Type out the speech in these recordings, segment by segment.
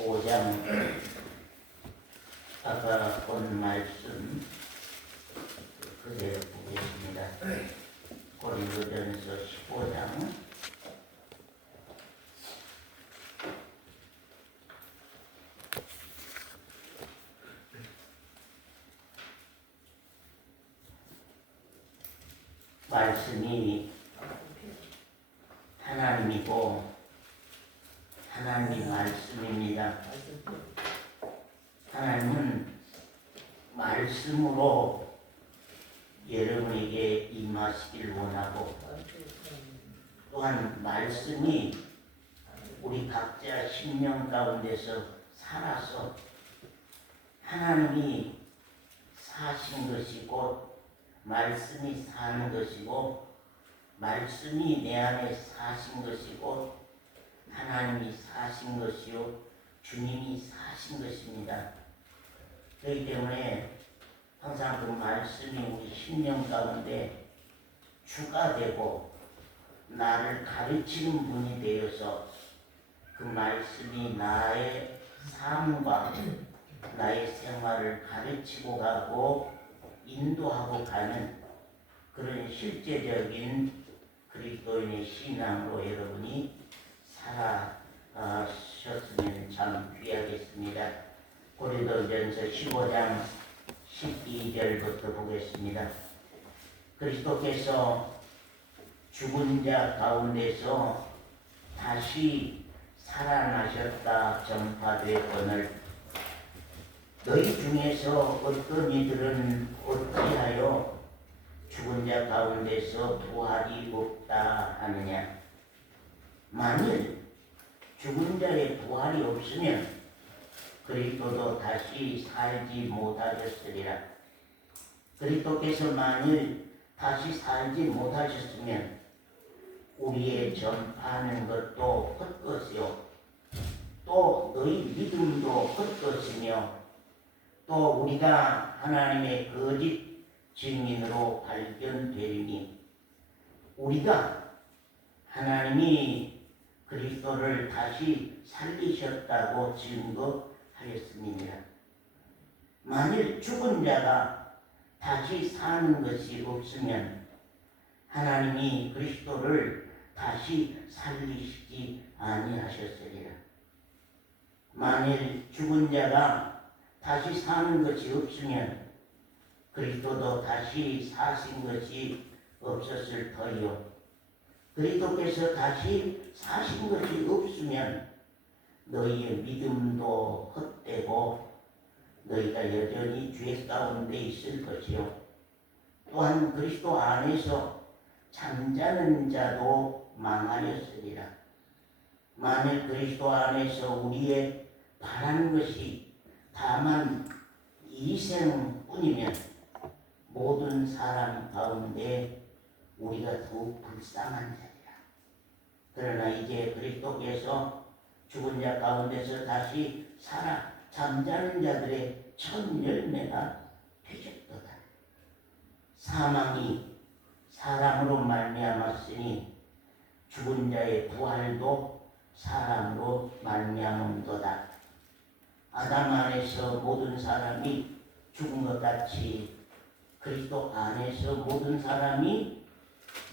15장 아까 본 말씀 그대로 보겠습니다. 고린도전서 15장 말씀이 하나님이고 하나님이 말씀입니다. 하나님은 말씀으로 여러분에게 임하시길 원하고 또한 말씀이 우리 각자 심령 가운데서 살아서 하나님이 사신 것이 곧 말씀이 사는 것이고 말씀이 내 안에 사신 것이 곧 하나님이 사신 것이요 주님이 사신 것입니다. 그렇기 때문에 항상 그 말씀이 우리 심령 가운데 주가 되고 나를 가르치는 분이 되어서 그 말씀이 나의 삶과 나의 생활을 가르치고 가고 인도하고 가는 그런 실제적인 그리스도인의 신앙으로 여러분이 살아셨으면 참 귀하겠습니다. 고린도전서 15장 12절부터 보겠습니다. 그리스도께서 죽은 자 가운데서 다시 살아나셨다 전파되거늘 너희 중에서 어떤 이들은 어찌하여 죽은 자 가운데서 부활이 없다 하느냐. 만일 죽은 자의 부활이 없으면 그리스도도 다시 살지 못하셨으리라. 그리스도께서 만일 다시 살지 못하셨으면 우리의 전파하는 것도 헛것이요 또 너희 믿음도 헛것이며 또 우리가 하나님의 거짓 증인으로 발견되리니 우리가 하나님이 그리스도를 다시 살리셨다고 증거하였습니다. 만일 죽은 자가 다시 사는 것이 없으면 하나님이 그리스도를 다시 살리시지 아니하셨으리라. 만일 죽은 자가 다시 사는 것이 없으면 그리스도도 다시 사신 것이 없었을 터이요 그리스도께서 다시 사신 것이 없으면 너희의 믿음도 헛되고 너희가 여전히 죄 가운데 있을 것이요 또한 그리스도 안에서 잠자는 자도 망하였으리라. 만일 그리스도 안에서 우리의 바라는 것이 다만 이생뿐이면 모든 사람 가운데 우리가 더욱 불쌍한 자리라. 그러나 이제 그리스도께서 죽은 자 가운데서 다시 살아 잠자는 자들의 첫 열매가 되셨도다. 사망이 사람으로 말미암았으니 죽은 자의 부활도 사람으로 말미암음도다. 아담 안에서 모든 사람이 죽은 것 같이 그리스도 안에서 모든 사람이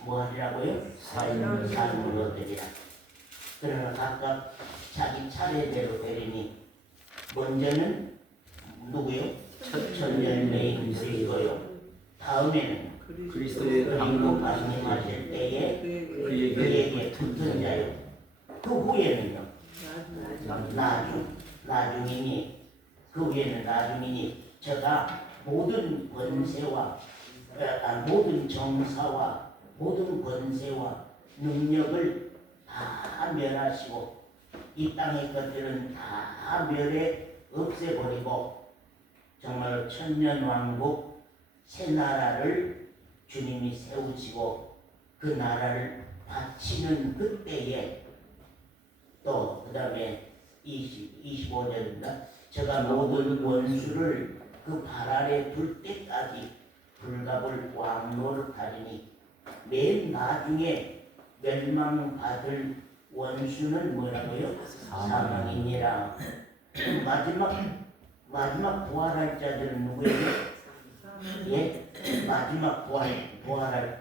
뭐하리라고요? 삶을 얻으리라. 그러나 각각 자기 차례대로 되리니 먼저는 누구요? 첫 열매인 그리스도요. 다음에는 그리스도의 그리고 강림하실 때에 그에게 붙은 자요. 그 후에는요. 나중이니 그 후에는 나중이니 저가 모든 권세와 모든 정사와 모든 권세와 능력을 다 멸하시고 이 땅의 것들은 다 멸해 없애버리고 정말 천년왕국 새 나라를 주님이 세우시고 그 나라를 바치는 그때에 또 그 다음에 25절입니다. 저가 모든 원수를 그 발 아래 둘 때까지 불갑을 왕노릇하리니 맨 나중에 멸망받을 원수는 뭐라고요? 사망이니라. 그럼 마지막 부활할 자들은 누구예요? 예? 마지막 부활할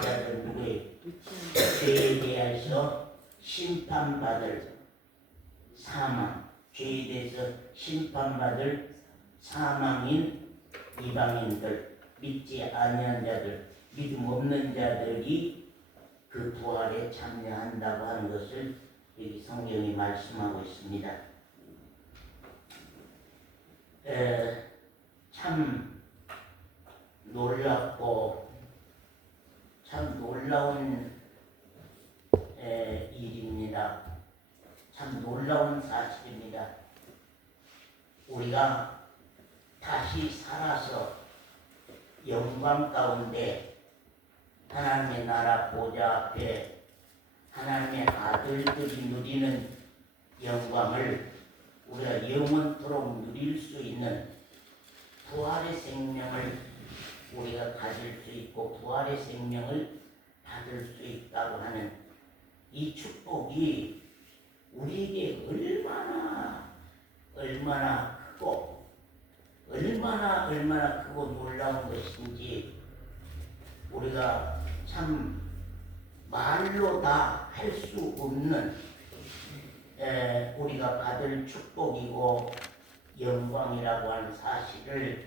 자들은 누구예요? 죄에 대해서 심판받을 사망, 죄에 대해서 심판받을 사망인 이방인들, 믿지 아니한 자들, 믿음 없는 자들이 그 부활에 참여한다고 하는 것을 여기 성경이 말씀하고 있습니다. 참 놀랍고 참 놀라운 일입니다. 참 놀라운 사실입니다. 우리가 다시 살아서 영광 가운데 하나님의 나라 보좌 앞에 하나님의 아들들이 누리는 영광을 우리가 영원토록 누릴 수 있는 부활의 생명을 우리가 가질 수 있고 부활의 생명을 받을 수 있다고 하는 이 축복이 우리에게 얼마나 크고 얼마나 크고 놀라운 것인지 우리가 참 말로 다 할 수 없는 우리가 받을 축복이고 영광이라고 하는 사실을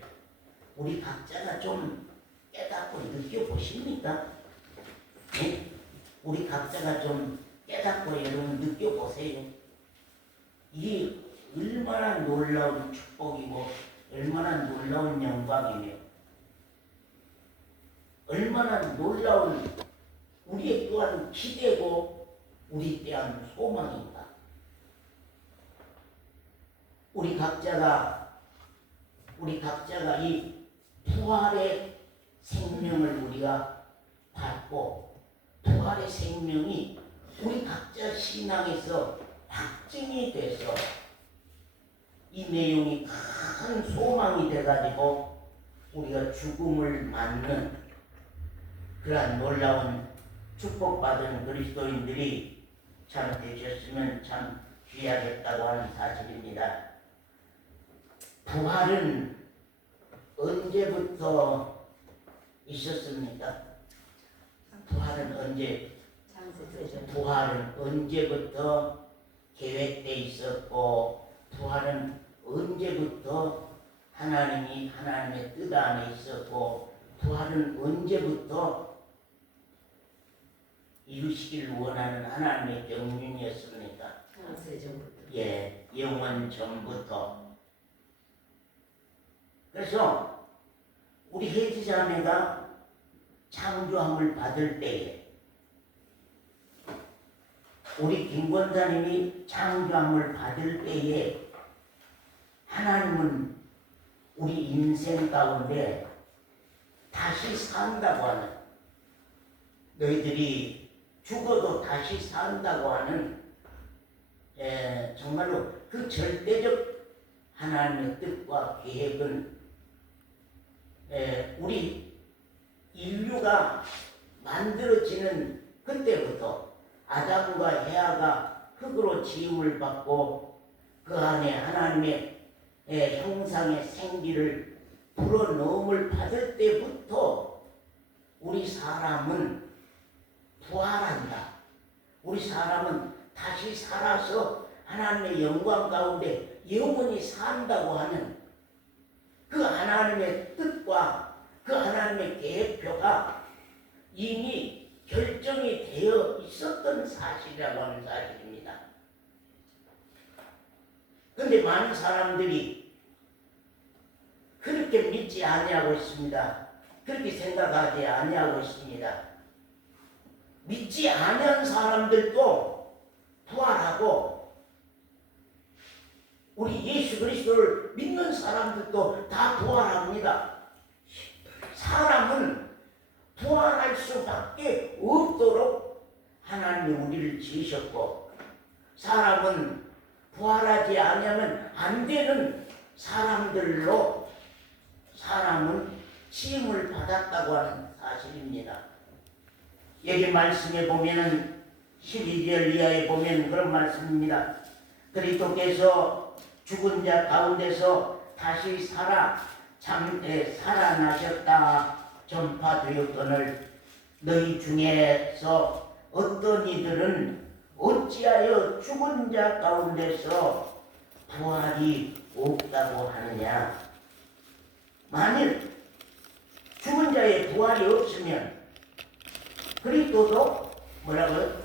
우리 각자가 좀 깨닫고 느껴보십니까? 네? 우리 각자가 좀 깨닫고 여러분 느껴보세요. 이게 얼마나 놀라운 축복이고 얼마나 놀라운 영광이며 얼마나 놀라운 우리의 또한 기대고 우리 또한 소망인가. 우리 각자가 이 부활의 생명을 우리가 받고 부활의 생명이 우리 각자 신앙에서 확증이 돼서 이 내용이 큰 소망이 돼가지고 우리가 죽음을 맞는 그러한 놀라운 축복받은 그리스도인들이 참 되셨으면 참 귀하겠다고 하는 사실입니다. 부활은 언제부터 있었습니까? 부활은 언제부터 계획돼 있었고 부활은 언제부터 하나님의 뜻 안에 있었고 부활은 언제부터 이루시길 원하는 하나님의 경륜이었습니까? 예, 영원 전부터. 그래서 우리 혜지자매가 창조함을 받을 때에 우리 김권사님이 창조함을 받을 때에 하나님은 우리 인생 가운데 다시 산다고 하는 너희들이 죽어도 다시 산다고 하는 정말로 그 절대적 하나님의 뜻과 계획은 우리 인류가 만들어지는 그때부터 아담과 헤아가 흙으로 지음을 받고 그 안에 하나님의 형상의 생기를 불어넣음을 받을 때부터 우리 사람은 부활한다. 우리 사람은 다시 살아서 하나님의 영광 가운데 영원히 산다고 하는 그 하나님의 뜻과 그 하나님의 계획표가 이미 결정이 되어 있었던 사실이라고 하는 사실입니다. 그런데 많은 사람들이 그렇게 믿지 아니하고 있습니다. 그렇게 생각하지 아니하고 있습니다. 믿지 아니한 사람들도 부활하고 우리 예수 그리스도를 믿는 사람들도 다 부활합니다. 사람은 부활할 수밖에 없도록 하나님이 우리를 지으셨고 사람은 부활하지 아니하면 안 되는 사람들로 사람은 지음을 받았다고 하는 사실입니다. 여기 말씀에 보면은 12절 이하에 보면 그런 말씀입니다. 그리스도께서 죽은 자 가운데서 다시 살아나셨다 전파되었거늘 너희 중에서 어떤 이들은 어찌하여 죽은 자 가운데서 부활이 없다고 하느냐. 만일 죽은 자의 부활이 없으면 그리스도도 뭐라고요?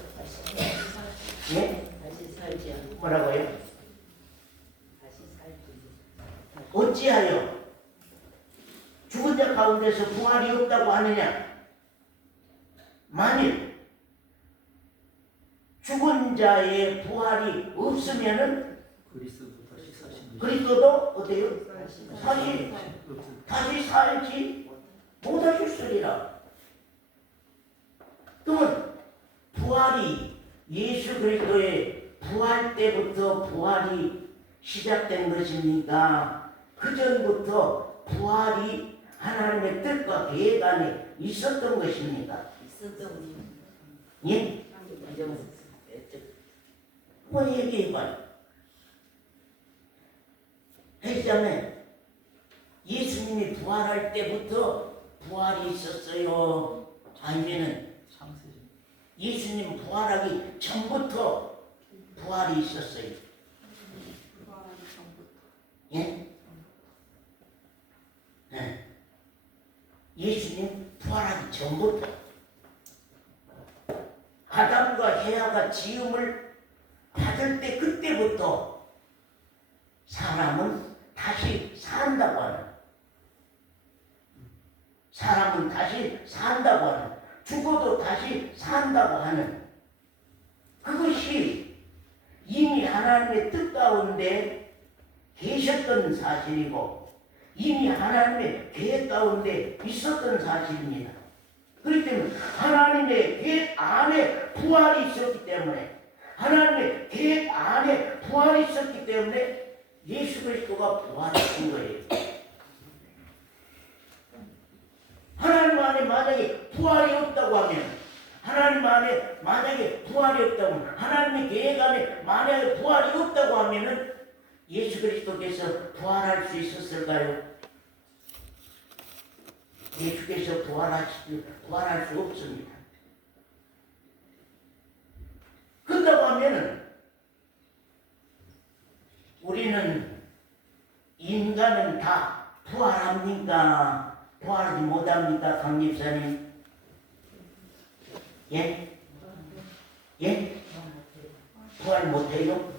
예? 다시 살지 않고 뭐라고요? 다시 살지. 어찌하여 죽은 자 가운데서 부활이 없다고 하느냐. 만일 죽은 자의 부활이 없으면은 그리스도도 어때요? 다시 살지 못하셨으리라. 그러면 부활이 예수 그리스도의 부활 때부터 부활이 시작된 것입니까? 그 전부터 부활이 하나님의 뜻과 계획 안에 있었던 것입니까? 있었던 예? 뭐 얘기해봐요. 회장에 예수님이 부활할 때부터 부활이 있었어요? 아니면은 예수님 부활하기 전부터 부활이 있었어요? 예? 네. 예수님 부활하기 전부터 아담과 헤아가 지음을 받을 때 그때부터 사람은 다시 산다고 하는, 사람은 다시 산다고 하는, 죽어도 다시 산다고 하는 그것이 이미 하나님의 뜻 가운데 계셨던 사실이고 이미 하나님의 계획 가운데 있었던 사실입니다. 그렇기 때문에 하나님의 계획 안에 부활이 있었기 때문에 하나님의 계획 안에 부활이 있었기 때문에 예수 그리스도가 부활하신 거예요. 하나님 안에 만약에 부활이 없다고 하면 하나님 안에 만약에 부활이 없다고 하면 하나님의 계획 안에 만약에 부활이 없다고 하면은 예수 그리스도께서 부활할 수 있었을까요? 예수께서 부활할 수 없습니다. 그렇다고 하면은 우리는 인간은 다 부활합니까? 부활하지 못합니까? 강집사님? 예? 예? 부활 못해요?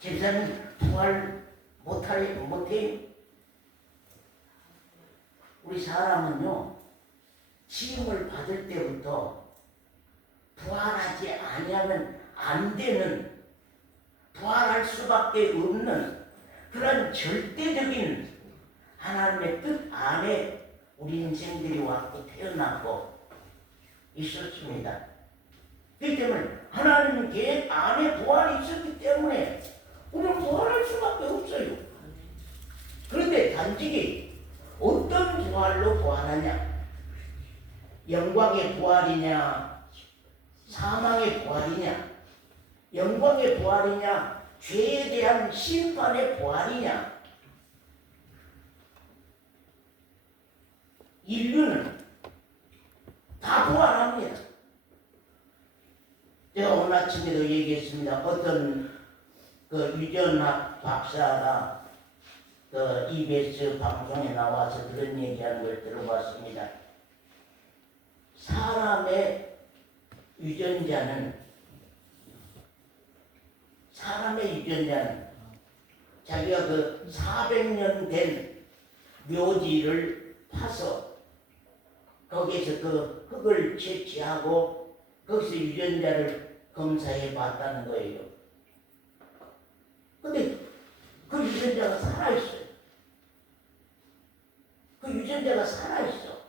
집사님 부활 못해요? 우리 사람은요 시험을 받을 때부터 부활하지 아니하면 안 되는, 부활할 수밖에 없는 그런 절대적인 하나님의 뜻 안에 우리 인생들이 왔고 태어났고 있었습니다. 그렇기 때문에 하나님 계획 안에 부활이 있었기 때문에 우리는 부활할 수밖에 없어요. 그런데 단지 어떤 부활로 부활하냐? 영광의 부활이냐? 사망의 부활이냐? 영광의 부활이냐? 죄에 대한 심판의 부활이냐? 인류는 다 부활합니다. 제가 오늘 아침에도 얘기했습니다. 어떤 그 유전학 박사가 그 EBS 방송에 나와서 그런 얘기하는 걸 들어봤습니다. 사람의 유전자는 자기가 그 400년 된 묘지를 파서 거기에서 그 흙을 채취하고 거기서 유전자를 검사해 봤다는 거예요. 근데 그 유전자가 살아있어요. 그 유전자가 살아있어.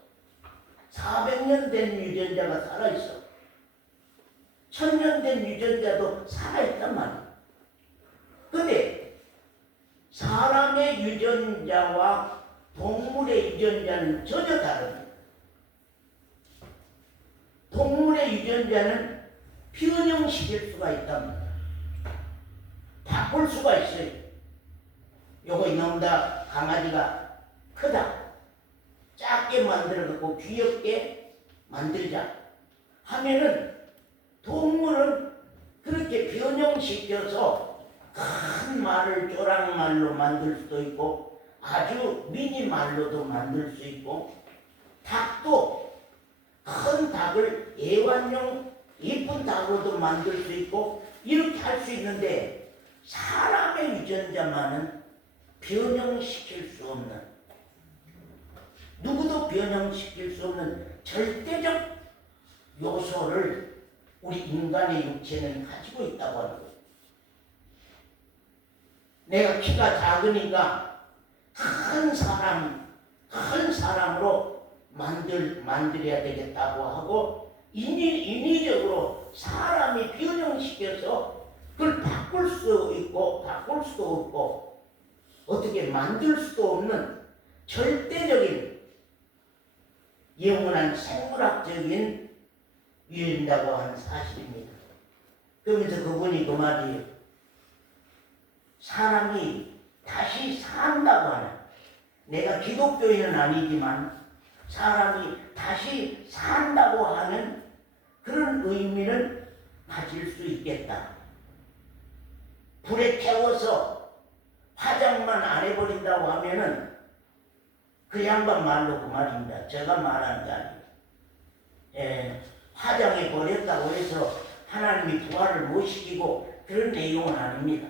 400년 된 유전자가 살아있어. 1000년 된 유전자도 살아있단 말이야. 근데 사람의 유전자와 동물의 유전자는 전혀 다릅니다. 동물의 유전자는 변형시킬 수가 있답니다. 바꿀 수가 있어요. 요거 이놈다 강아지가 크다. 작게 만들어갖고 귀엽게 만들자 하면은 동물은 그렇게 변형시켜서 큰 말을 쪼랑말로 만들 수도 있고 아주 미니 말로도 만들 수 있고 닭도 큰 닭을 애완용 예쁜 닭으로도 만들 수 있고 이렇게 할 수 있는데 사람의 유전자만은 변형시킬 수 없는 누구도 변형시킬 수 없는 절대적 요소를 우리 인간의 육체는 가지고 있다고 하는 거예요. 내가 키가 작으니까 큰 사람으로 만들어야 되겠다고 하고 인위적으로 사람이 변형시켜서 그걸 바꿀 수 있고 바꿀 수도 없고 어떻게 만들 수도 없는 절대적인 영원한 생물학적인 유인다고 하는 사실입니다. 그러면서 그분이 그 말이에요. 사람이 다시 산다고 하는, 내가 기독교인은 아니지만 사람이 다시 산다고 하는 그런 의미를 가질 수 있겠다. 불에 태워서 화장만 안 해버린다고 하면은 그 양반 말로 그 말입니다. 제가 말하는 게 아니에요. 화장해 버렸다고 해서 하나님이 부활을 못 시키고 그런 내용은 아닙니다.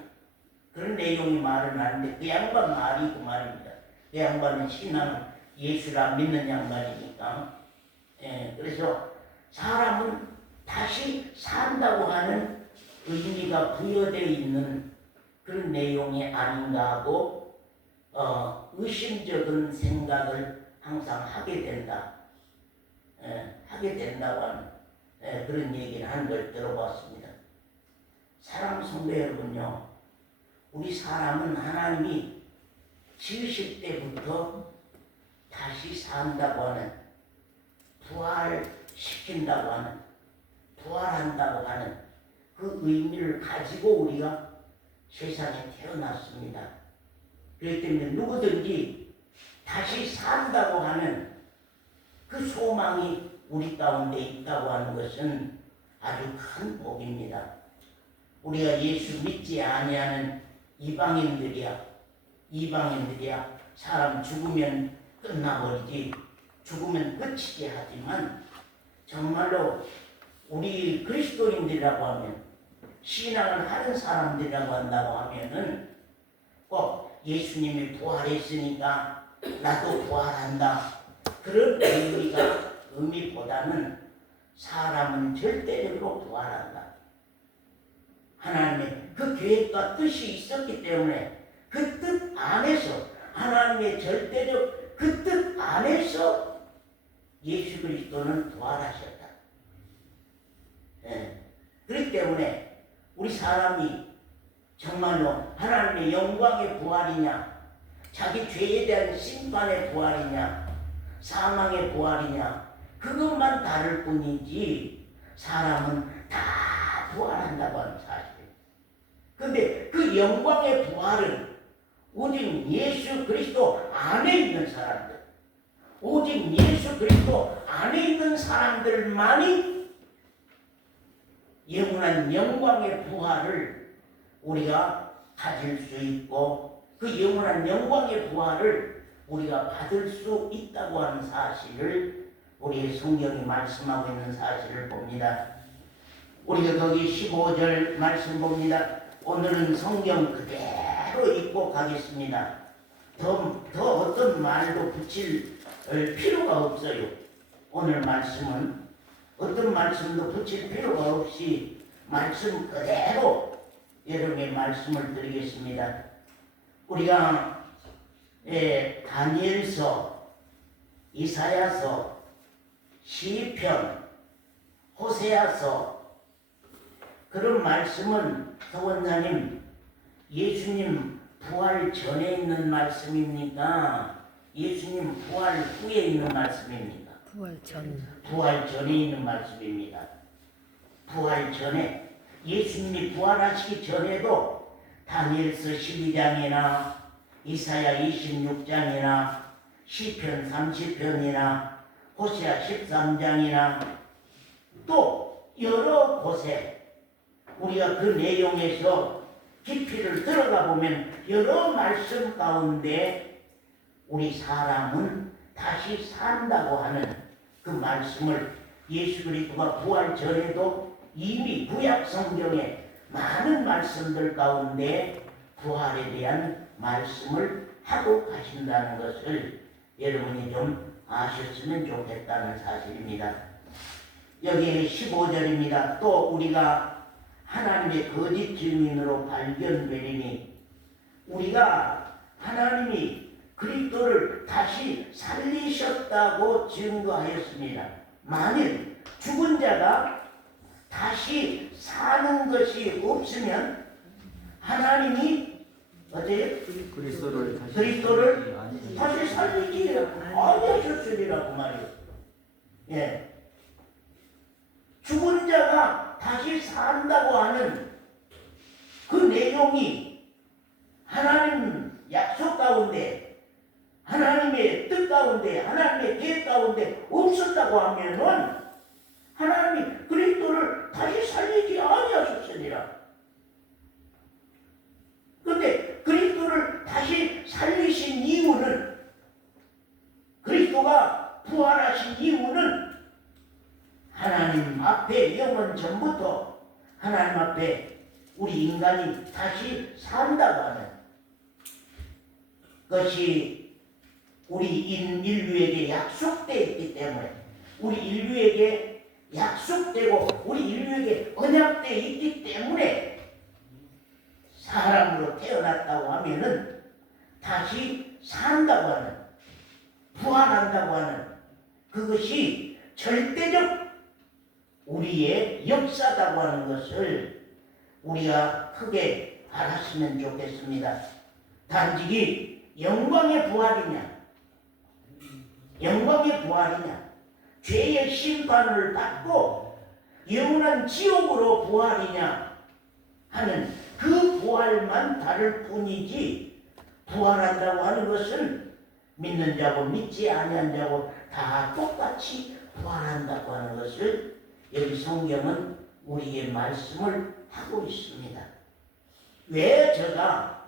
그런 내용이 말은 아닌데 그 양반 말이 그 말입니다. 그 양반은 신앙은 예수를 안 믿는 양반이니까. 그래서 사람은 다시 산다고 하는 의미가 부여되어 있는 그런 내용이 아닌가 하고 의심적인 생각을 항상 하게 된다. 하게 된다고 하는 그런 얘기를 하는 걸 들어봤습니다. 사랑 성도 여러분요, 우리 사람은 하나님이 지으실 때부터 다시 산다고 하는, 부활시킨다고 하는, 부활한다고 하는 그 의미를 가지고 우리가 세상에 태어났습니다. 그렇기 때문에 누구든지 다시 산다고 하는 그 소망이 우리 가운데 있다고 하는 것은 아주 큰 복입니다. 우리가 예수 믿지 아니하는 이방인들이야 사람 죽으면 끝나버리지, 죽으면 끝이지 하지만 정말로 우리 그리스도인들이라고 하면, 신앙을 하는 사람들이라고 한다고 하면은 꼭 예수님이 부활했으니까 나도 부활한다, 그런 의미보다는 사람은 절대적으로 부활한다. 하나님의 그 계획과 뜻이 있었기 때문에 그 뜻 안에서, 하나님의 절대적 그 뜻 안에서 예수 그리스도는 부활하셨다. 그렇기 때문에 우리 사람이 정말로 하나님의 영광의 부활이냐, 자기 죄에 대한 심판의 부활이냐, 사망의 부활이냐, 그것만 다를 뿐이지 사람은 다 부활한다고 하는 사실이에요. 그런데 그 영광의 부활은 오직 예수 그리스도 안에 있는 사람들, 오직 예수 그리스도 안에 있는 사람들만이 영원한 영광의 부활을 우리가 가질 수 있고 그 영원한 영광의 부활을 우리가 받을 수 있다고 하는 사실을 우리의 성경이 말씀하고 있는 사실을 봅니다. 우리가 거기 15절 말씀 봅니다. 오늘은 성경 그대로 읽고 가겠습니다. 더 어떤 말도 붙일 필요가 없어요. 오늘 말씀은 어떤 말씀도 붙일 필요가 없이 말씀 그대로 여러분의 말씀을 드리겠습니다. 우리가 다니엘서, 이사야서, 시편, 호세아서 그런 말씀은 서원자님 예수님 부활 전에 있는 말씀입니까? 예수님 부활 후에 있는 말씀입니까? 부활 전에 있는 말씀입니다. 부활 전에, 예수님이 부활하시기 전에도 다니엘서 12장이나 이사야 26장이나 시편 30편이나 호세아 13장이나 또 여러 곳에 우리가 그 내용에서 깊이를 들어가 보면 여러 말씀 가운데 우리 사람은 다시 산다고 하는 그 말씀을 예수 그리스도가 부활 전에도 이미 구약 성경에 많은 말씀들 가운데 부활에 대한 말씀을 하고 가신다는 것을 여러분이 좀 아셨으면 좋겠다는 사실입니다. 여기 15절입니다. 또 우리가 하나님의 거짓 증인으로 발견되리니 우리가 하나님이 그리스도를 다시 살리셨다고 증거하였습니다. 만일 죽은 자가 다시 사는 것이 없으면 하나님이 어때요? 그리스도를 다시 살리지 아니하셨으리라고 말이에요. 예. 죽은 자가 다시 산다고 하는 그 내용이 하나님 약속 가운데, 하나님의 뜻 가운데, 하나님의 계획 가운데 없었다고 하면은 하나님이 그리스도를 다시 살리지 아니하셨으리라. 그런데 그리스도를 다시 살리신 이유는, 그리스도가 부활하신 이유는 하나님 앞에 영원 전부터 하나님 앞에 우리 인간이 다시 산다고 하는 것이 우리 인류에게 약속되어 있기 때문에, 우리 인류에게 약속되고 우리 인류에게 언약되어 있기 때문에 사람으로 태어났다고 하면은 다시 산다고 하는, 부활한다고 하는 그것이 절대적 우리의 역사다고 하는 것을 우리가 크게 알았으면 좋겠습니다. 단지 영광의 부활이냐, 영광의 부활이냐, 죄의 심판을 받고 영원한 지옥으로 부활이냐 하는 그 부활만 다를 뿐이지, 부활한다고 하는 것은 믿는 자고 믿지 아니한 자고 다 똑같이 부활한다고 하는 것을 여기 성경은 우리에게 말씀을 하고 있습니다. 왜 제가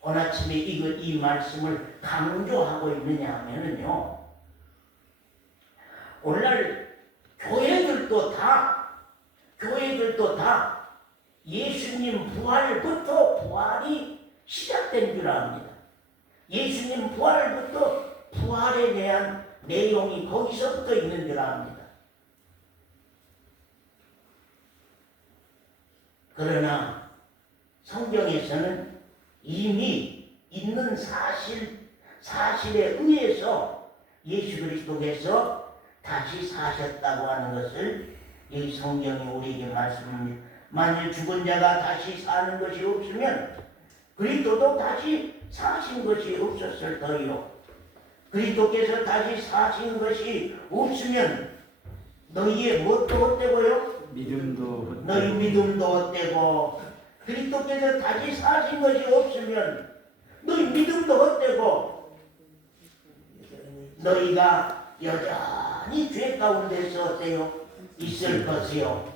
오늘 아침에 이 말씀을 강조하고 있느냐 하면은요, 오늘날 교회들도 다 예수님 부활부터 부활이 시작된 줄 압니다. 예수님 부활부터 부활에 대한 내용이 거기서부터 있는 줄 압니다. 그러나 성경에서는 이미 있는 사실에 의해서 예수 그리스도께서 다시 사셨다고 하는 것을 이 성경이 우리에게 말씀합니다. 만일 죽은 자가 다시 사는 것이 없으면 그리스도도 다시 사신 것이 없었을 터이요, 그리스도께서 다시 사신 것이 없으면 너희의 뭣도 헛되고요? 너희 믿음도 헛되고, 그리스도께서 다시 사신 것이 없으면 너희 믿음도 헛되고, 너희가 여전히 죄 가운데서 어때요? 있을 것이요,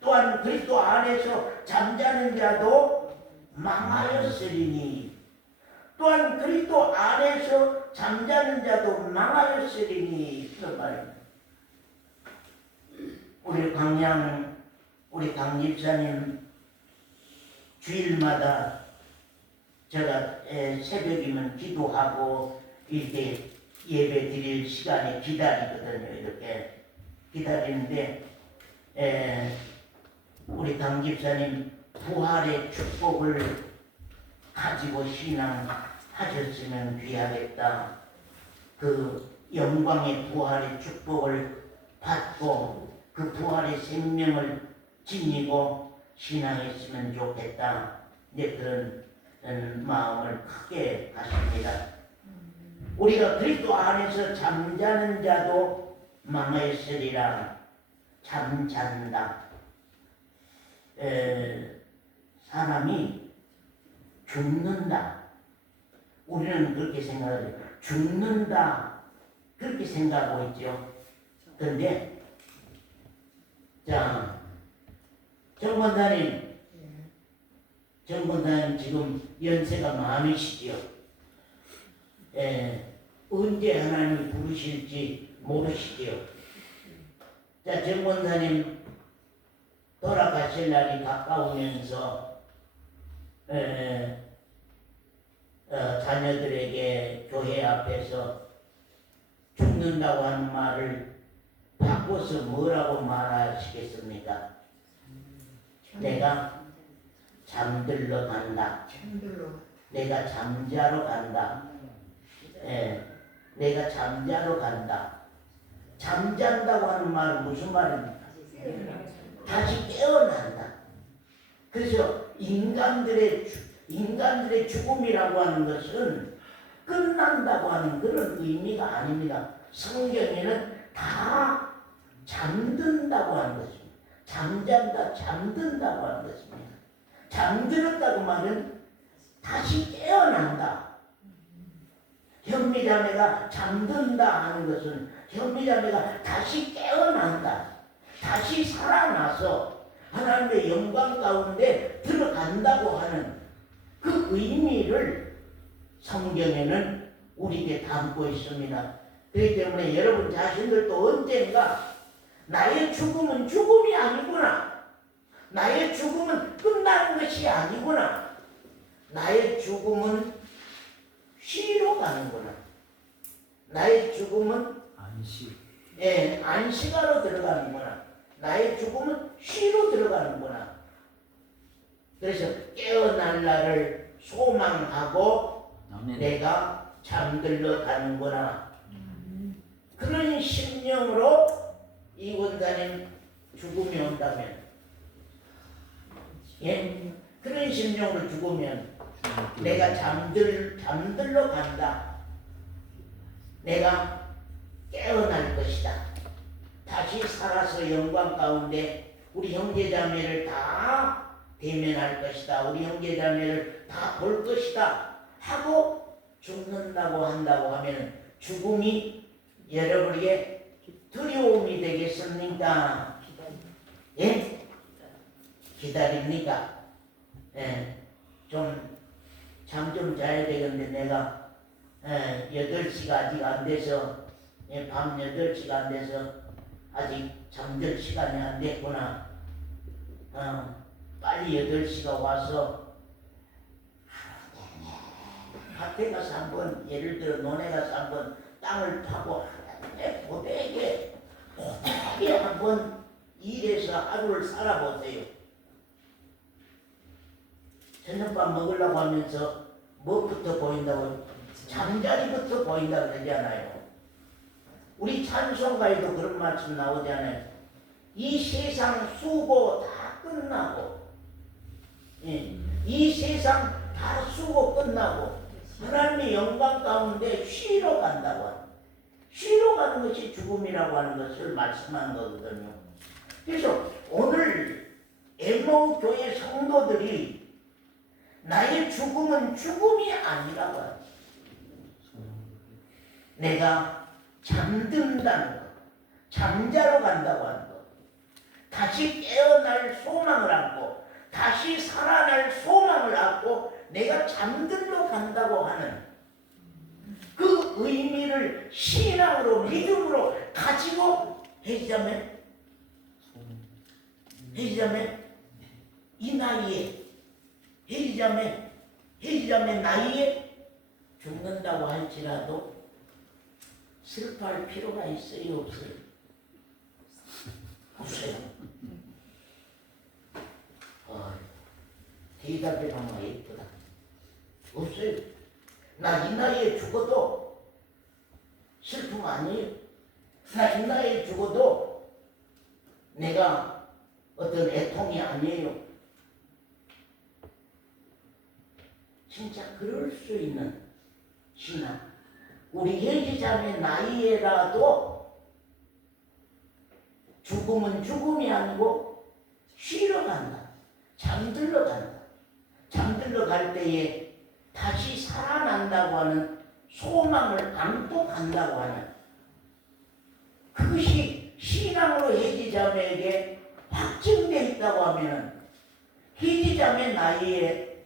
또한 그리스도 안에서 잠자는 자도 망하였으리니, 또한 그리스도 안에서 잠자는 자도 망하였으리니, 그 말입니다. 우리 강 집사님 주일마다 제가 새벽이면 기도하고 이렇게 예배 드릴 시간에 기다리거든요. 이렇게 기다리는데 우리 강 집사님 부활의 축복을 가지고 신앙하셨으면 귀하겠다. 그 영광의 부활의 축복을 받고 그 부활의 생명을 지니고 신앙했으면 좋겠다. 이제 그런 마음을 크게 가집니다. 우리가 그리스도 안에서 잠자는 자도 망하였으리라. 잠잔다. 사람이 죽는다. 우리는 그렇게 생각해요. 죽는다. 그렇게 생각하고 있죠. 그런데, 자, 정권사님 지금 연세가 많으시지요. 언제 하나님이 부르실지 모르시지요. 자, 정권사님 돌아가실 날이 가까우면서 자녀들에게 교회 앞에서 죽는다고 하는 말을 바꿔서 뭐라고 말하시겠습니까? 내가 잠들러 간다. 내가 잠자러 간다. 내가 잠자러 간다. 잠잔다고 하는 말은 무슨 말입니까? 다시 깨어난다. 그래서 인간들의 죽음이라고 하는 것은 끝난다고 하는 그런 의미가 아닙니다. 성경에는 다 잠든다고 하는 것입니다. 잠잔다, 잠든다고 하는 것입니다. 잠들었다고 말은 다시 깨어난다. 현미자매가 잠든다 하는 것은 현미자매가 다시 깨어난다. 다시 살아나서 하나님의 영광 가운데 들어간다고 하는 그 의미를 성경에는 우리에게 담고 있습니다. 그렇기 때문에 여러분 자신들도 언젠가 나의 죽음은 죽음이 아니구나. 나의 죽음은 끝나는 것이 아니구나. 나의 죽음은 쉬러 가는구나. 나의 죽음은 안식하러 들어가는구나. 나의 죽음은 쉬러 들어가는구나. 그래서 깨어날 날을 소망하고 내가 잠들러 가는구나. 그런 심령으로 이 권사님 죽음이 온다면, 그런 심령으로 죽으면 내가 잠들러 간다. 내가 깨어날 것이다. 다시 살아서 영광 가운데 우리 형제자매를 다 대면할 것이다. 우리 형제자매를 다 볼 것이다. 하고 죽는다고 한다고 하면 죽음이 여러분에게 두려움이 되겠습니까? 예? 기다립니까? 잠 좀 자야 되겠는데 내가 8시가 아직 안 돼서 밤 8시가 안 돼서 아직 잠들 시간이 안 됐구나. 빨리 8시가 와서 밭에 가서 한번 예를 들어 논에 가서 한번 땅을 파고 고되게 한번 일해서 하루를 살아보세요. 저녁밥 먹으려고 하면서 뭐부터 보인다고? 잠자리부터 보인다고 그러잖아요. 우리 찬송가에도 그런 말씀 나오잖아요. 이 세상 수고 다 끝나고, 이 세상 다 수고 끝나고 하나님의 영광 가운데 쉬러 간다고 하는, 쉬러 가는 것이 죽음이라고 하는 것을 말씀한 거거든요. 그래서 오늘 엠마오 교회 성도들이 나의 죽음은 죽음이 아니라고 하죠. 내가 잠든다는 것, 잠자러 간다고 하는 것, 다시 깨어날 소망을 안고, 다시 살아날 소망을 안고 내가 잠들러 간다고 하는 그 의미를 신앙으로 믿음으로 가지고 해지자매 이 나이에 해지자매 나이에 죽는다고 할지라도 슬퍼할 필요가 있어요? 없어요? 없어요. 대답이 너무 예쁘다. 없어요. 나 이 나이에 죽어도 슬픔 아니에요. 나 이 나이에 죽어도 내가 어떤 애통이 아니에요. 진짜 그럴 수 있는 신앙. 우리 혜지자매 나이에라도 죽음은 죽음이 아니고 쉬러 간다. 잠들러 간다. 잠들러 잠들러 때에 다시 살아난다고 하는 소망을 안고 간다고 하는 그것이 신앙으로 해지자매에게 확증되어 있다고 하면 해지자매 나이에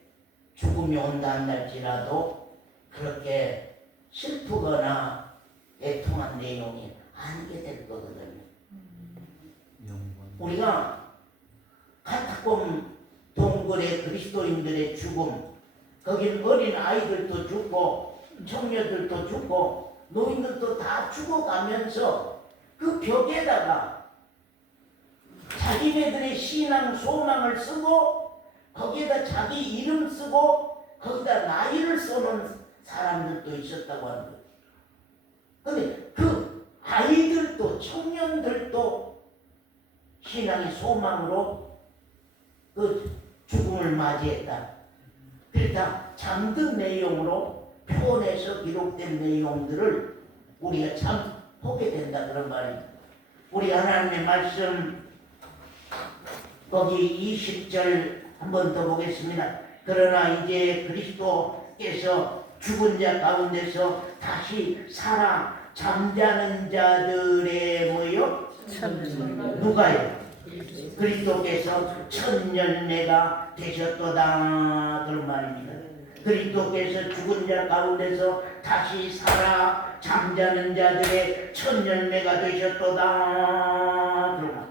죽음이 온다 한달지라도 그렇게 슬프거나 애통한 내용이 아니게 될 거거든요. 우리가 카타콤 동굴의 그리스도인들의 죽음, 거긴 어린 아이들도 죽고 청년들도 죽고 노인들도 다 죽어가면서 그 벽에다가 자기네들의 신앙 소망을 쓰고 거기에다 자기 이름 쓰고 거기다 나이를 써놓은 사람들도 있었다고 하는 거예요. 그런데 그 아이들도 청년들도 신앙의 소망으로 그 죽음을 맞이했다. 그러니까 잠든 내용으로 표현해서 기록된 내용들을 우리가 참 보게 된다 그런 말입니다. 우리 하나님의 말씀 거기 20절 한 번 더 보겠습니다. 그러나 이제 그리스도께서 죽은 자 가운데서 다시 살아 잠자는 자들의 뭐요? 누가요? 그리스도께서 천년내가 되셨도다 그런 말입니다. 그리스도께서 죽은 자 가운데서 다시 살아 잠자는 자들의 천년내가 되셨도다 그런 말.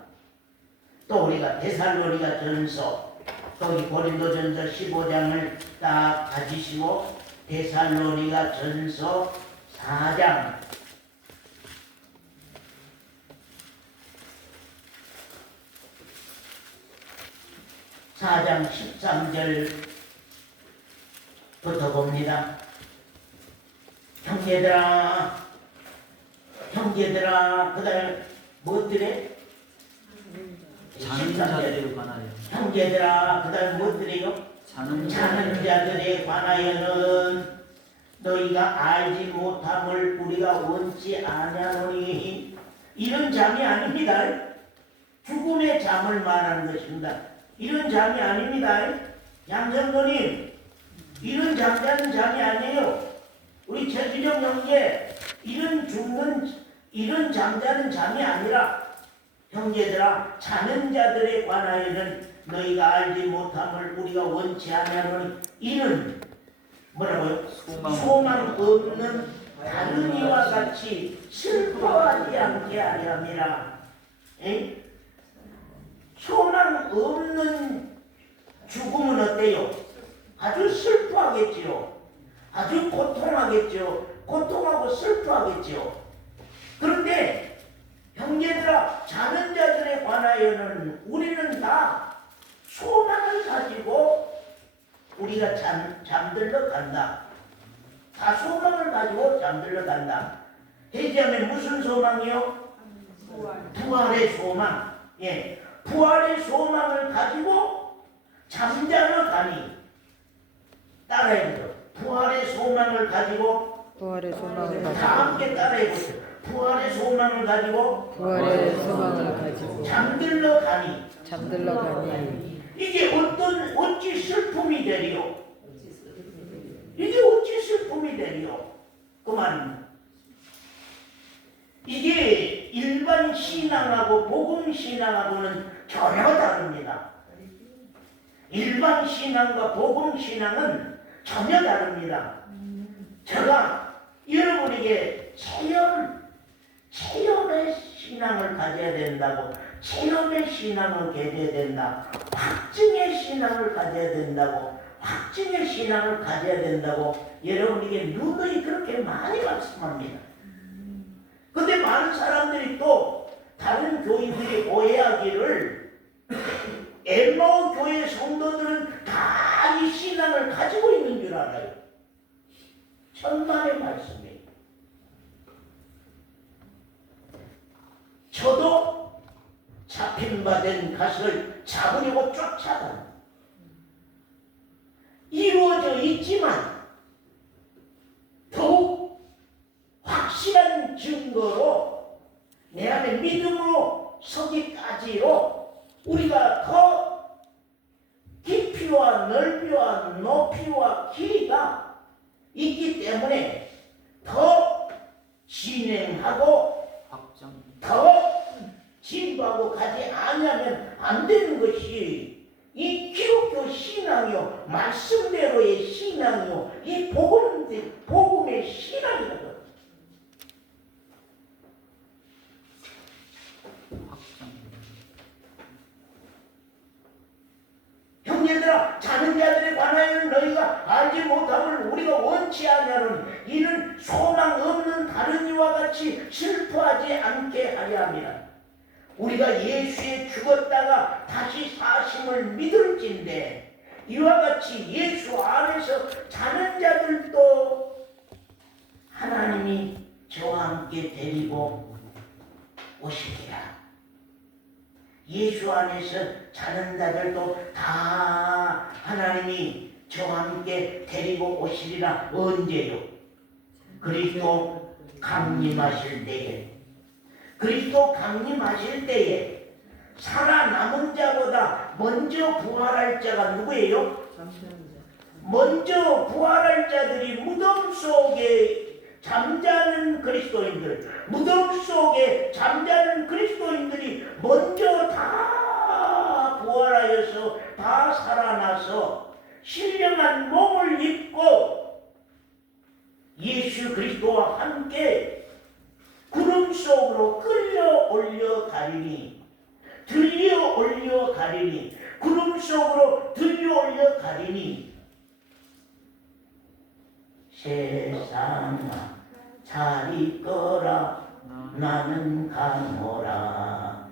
또 우리가 데살로니가 전서 거기 고린도전서 15장을 딱 가지시고 데살로니가 전서 4장 4장 13절부터 봅니다. 형제들아 그 다음에 뭐더래? 자는 자들에 관하여 형제들아 그 다음에 뭐더래요? 자는 자들에 관하여는 너희가 알지 못함을 우리가 원치 아냐노니 이런 잠이 아닙니다. 죽음의 잠을 말하는 것입니다. 이런 잠이 아닙니다. 양성도님 이런 잠자는 잠이 아니에요. 우리 최주정 형제 이런 잠자는 잠이 아니라 형제들아 자는 자들에 관하여는 너희가 알지 못함을 우리가 원치 아니하노니 이는 뭐라고요? 소망 없는 다른 이와 같이 슬퍼하지 않게 하려 함이라. 소망 없는 죽음은 어때요? 아주 슬퍼하겠지요. 아주 고통하겠죠. 고통하고 슬퍼하겠죠. 그런데 형제들아 자는 자들에 관하여는 우리는 다 소망을 가지고 우리가 잠들러 간다. 다 소망을 가지고 잠들러 간다. 해지하면 무슨 소망이요? 부활의 소망. 예, 부활의 소망을 가지고 잠자러 가니 따라해보죠. 부활의 소망을 가지고 다 함께 따라해보죠. 부활의 소망을 가지고 잠들러 가니 이게 어찌 슬픔이 되리요? 이게 어찌 슬픔이 되리요? 그만 이게 일반 신앙하고 복음 신앙하고는 전혀 다릅니다. 일반 신앙과 복음 신앙은 전혀 다릅니다. 제가 여러분에게 체험의 신앙을 가져야 된다고, 체험의 신앙을 가져야 된다, 확증의 신앙을 가져야 된다고, 확증의 신앙을 가져야 된다고 여러분에게 누누이 그렇게 많이 말씀합니다. 근데 많은 사람들이 또 다른 교인들이 오해하기를 엠마오 교회 성도들은 다 이 신앙을 가지고 있는 줄 알아요. 천만의 말씀이에요. 저도 잡힌 바 된 것을 잡으려고 쫓아간 이루어져 있지만 더욱 확실한 증거로 내 안에 믿음으로 서기까지로 우리가 더 깊이 깊이와 넓이와 높이와 길이가 있기 때문에 더 진행하고 더 진보하고 가지 않으면 안 되는 것이 이 기독교 신앙이요, 말씀대로의 신앙이요, 이 복음의 신앙이거든. 형제들아, 자는 자들에 관하여는 너희가 알지 못함을 우리가 원치 아니하노니 이는 소망 없는 다른 이와 같이 슬퍼하지 않게 하려 함이라. 우리가 예수에 죽었다가 다시 사심을 믿을진데 이와 같이 예수 안에서 자는 자들도 하나님이 저와 함께 데리고 오시리라. 예수 안에서 자는 자들도 다 하나님이 저와 함께 데리고 오시리라. 언제요? 그리스도 강림하실 때에. 그리스도 강림하실 때에 살아남은 자보다 먼저 부활할 자가 누구예요? 먼저 부활할 자들이 무덤 속에 잠자는 그리스도인들, 무덤 속에 잠자는 그리스도인들이 먼저 다 부활하여서 다 살아나서 신령한 몸을 입고 예수 그리스도와 함께 구름 속으로 끌려 올려 가리니, 들려 올려 가리니, 구름 속으로 들려 올려 가리니, 세상아 잘 있거라 나는 가노라.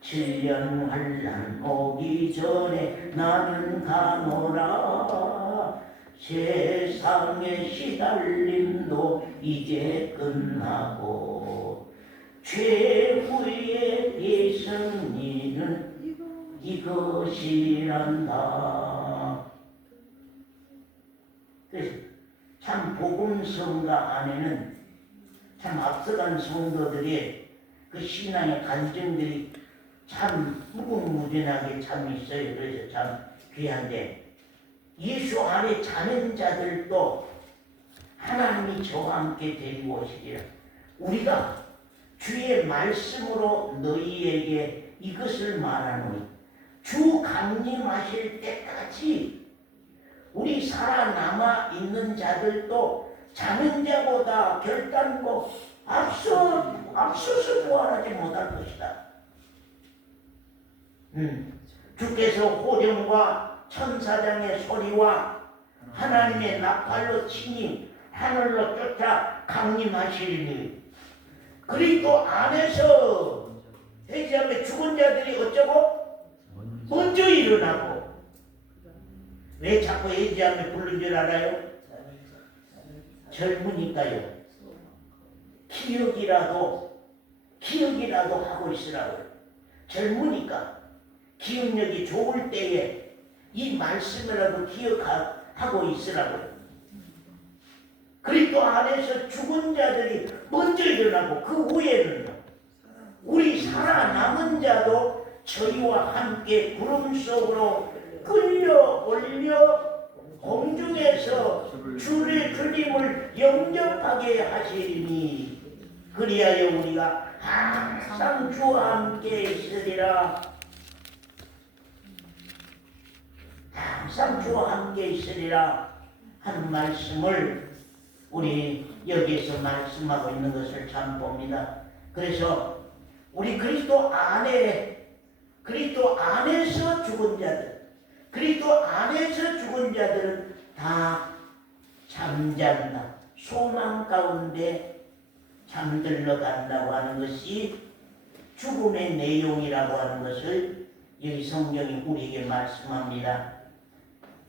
7년 환난 오기 전에 나는 가노라. 세상의 시달림도 이제 끝나고 최후의 대승리는 이것이란다. 그래서 참 복음성가 안에는 참 앞서간 성도들의 그 신앙의 간증들이 참 무궁무진하게 참 있어요. 그래서 참 귀한데, 예수 안에 자는 자들도 하나님이 저와 함께 데리고 오시리라. 우리가 주의 말씀으로 너희에게 이것을 말하노니 주 강림하실 때까지 우리 살아남아 있는 자들도 자는 자보다 결단코 앞서서 부활하지 못할 것이다. 주께서 호령과 천사장의 소리와 하나님의 나팔로 치니 하늘로 쫓아 강림하시리니 그리스도 안에서 회개하며 죽은 자들이 어쩌고 먼저 일어나고. 왜 자꾸 회개하며 부른 줄 알아요? 젊으니까요. 기억이라도 하고 있으라고요. 젊으니까 기억력이 좋을 때에 이 말씀이라도 기억하고 있으라고요. 그리스도 안에서 죽은 자들이 먼저 일어나고 그 후에는 우리 살아남은 자도 저희와 함께 구름 속으로 끌려 올려 공중에서 주님을 영접하게 하시리니 그리하여 우리가 항상 주와 함께 있으리라. 항상 주와 함께 있으리라 하는 말씀을 우리 여기에서 말씀하고 있는 것을 참 봅니다. 그래서 우리 그리스도 안에서 죽은 자들, 그리스도 안에서 죽은 자들은 다 잠잔다. 소망 가운데 잠들러 간다고 하는 것이 죽음의 내용이라고 하는 것을 여기 성경이 우리에게 말씀합니다.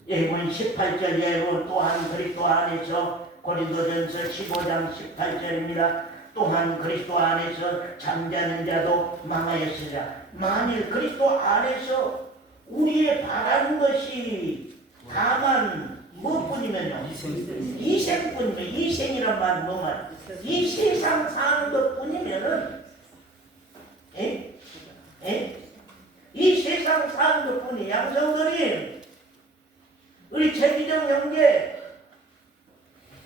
여러분 18절, 여러분 또한 그리스도 안에서, 고린도전서 15장 18절입니다. 또한 그리스도 안에서 잠자는 자도 망하였으리라. 만일 그리스도 안에서 우리의 바라는 것이 다만 무엇뿐이면요? 이생뿐이면, 이생이란 말은 뭐 말이야? 이 세상 사는 것뿐이면은, 이 세상 사는 것뿐이, 양성들이 우리 최기정 형제,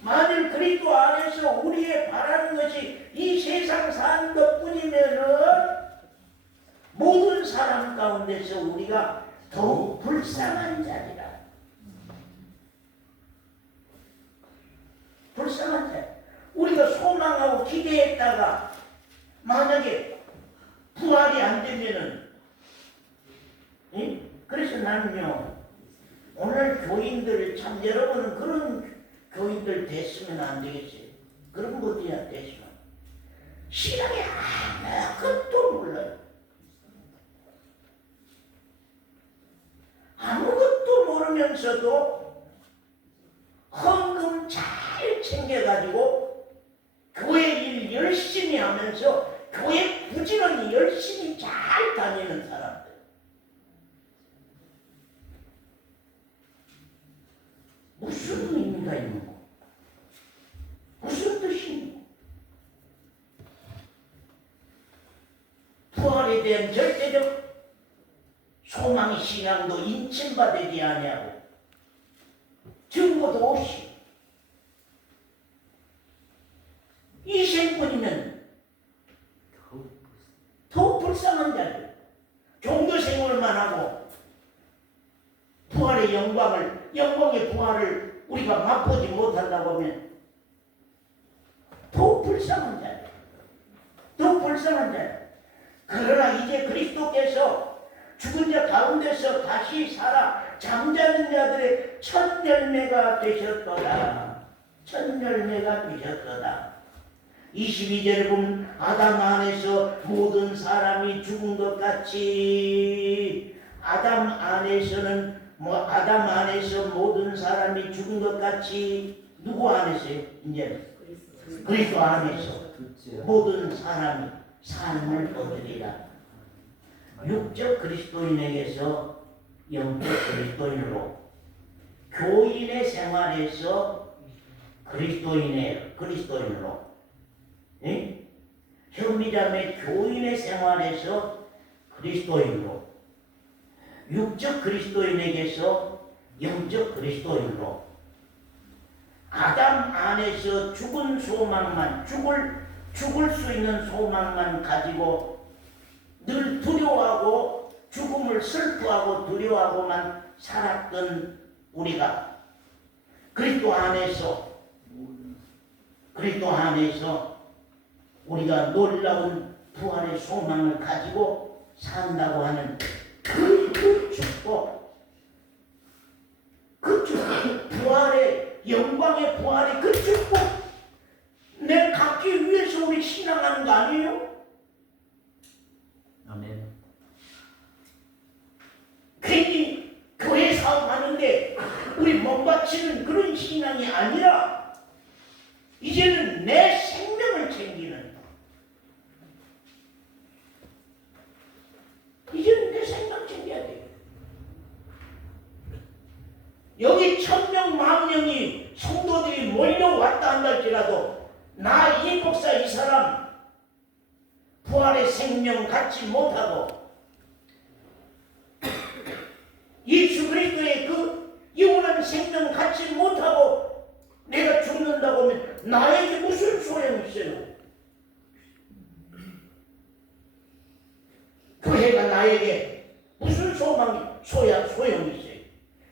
만일 그리스도 안에서 우리의 바라는 것이 이 세상 사는 것뿐이면은 모든 사람 가운데서 우리가 더욱 불쌍한 자리라. 불쌍한 자. 우리가 소망하고 기대했다가 만약에 부활이 안 되면은, 그래서 나는요, 오늘 교인들 참 여러분은 그런 교인들 됐으면 안 되겠어요. 그런 분들이 됐으면 신앙이 아무것도 몰라요. 아무것도 모르면서도 헌금 잘 챙겨가지고 교회 일 열심히 하면서 교회 부지런히 열심히 잘 다니는 사람들. 무슨 의미가 있는 거? 무슨 뜻이 있는 거? 부활에 대한 절대적 소망의 신앙도 인침받지 아니하고 증거도 없이 이 생뿐이면 더욱 불쌍한 자들. 종교 생활만 하고 부활의 영광의 부활을 우리가 맛보지 못한다고 하면 더욱 불쌍한 자들. 더욱 불쌍한 자들. 그러나 이제 그리스도께서 죽은 자 가운데서 다시 살아 잠자는 자들의 첫 열매가 되셨도다. 첫 열매가 되셨도다. 22절에 보면 아담 안에서 모든 사람이 죽은 것 같이, 아담 안에서 모든 사람이 죽은 것 같이, 누구 안에서요? 이제 그리스도 안에서 모든 사람이 삶을 얻으리라. 육적 그리스도인에게서 영적 그리스도인으로, 교인의 생활에서 그리스도인으로, 현미자매 교인의 생활에서 그리스도인으로, 육적 그리스도인에게서 영적 그리스도인으로, 아담 안에서 죽은 소망만, 죽을 수 있는 소망만 가지고 늘 두려워하고 죽음을 슬퍼하고 두려워하고만 살았던 우리가 그리스도 안에서 우리가 놀라운 부활의 소망을 가지고 산다고 하는 그 축복, 부활의 영광의 부활의 그 축복, 내 갖기 위해서 우리 신앙하는 거 아니에요? 아멘. 괜히 교회 사업하는데 우리 몸 바치는 그런 신앙이 아니라 이제는 내 생명을 챙기는, 이제는 내 생명 챙겨야 돼요. 여기 1000명, 10,000명이 성도들이 몰려왔다 한다 할지라도 나 이 목사 이 사람 부활의 생명 갖지 못하고 예수 그리스도의 그 영원한 생명 갖지 못하고 내가 죽는다고 하면 나에게 무슨 소용이 있어요? 교회가 나에게 무슨 소용이 있어요?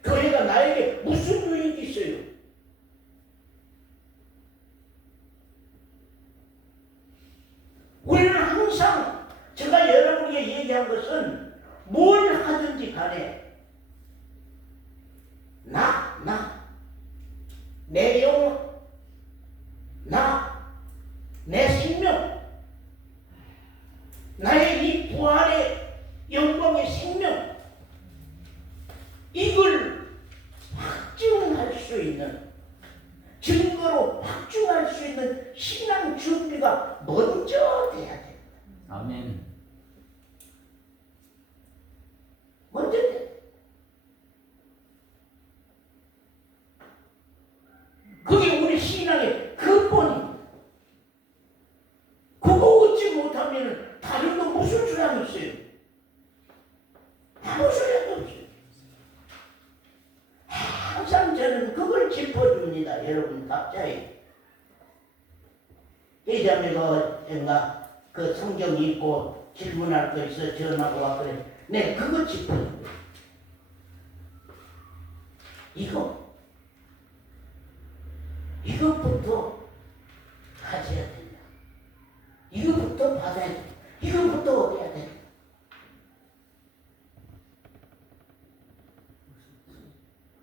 교회가 나에게 무슨 유익이 있어요? 우리는 항상 제가 여러분에게 얘기한 것은 뭘 하든지 간에 내 영혼, 내 생명, 나의 이 부활의 영광의 생명, 이걸 확증할 수 있는, 증거로 확증할 수 있는 신앙 준비가 먼저 돼야 됩니다. 아멘. 먼저 돼. 그게 우리 신앙의 근본입니다. 그거 얻지 못하면 다른 거 무슨 소용이 있어요? 아무 소용도 없어요. 항상 저는 그걸 짚어줍니다. 여러분 각자에. 예전에 그 성경 읽고 질문할 거 있어 전화가 왔거든. 네, 그거 짚어줘요. 이것부터 가져야 된다. 이것부터 받아야 된다. 이것부터 얻어야 된다.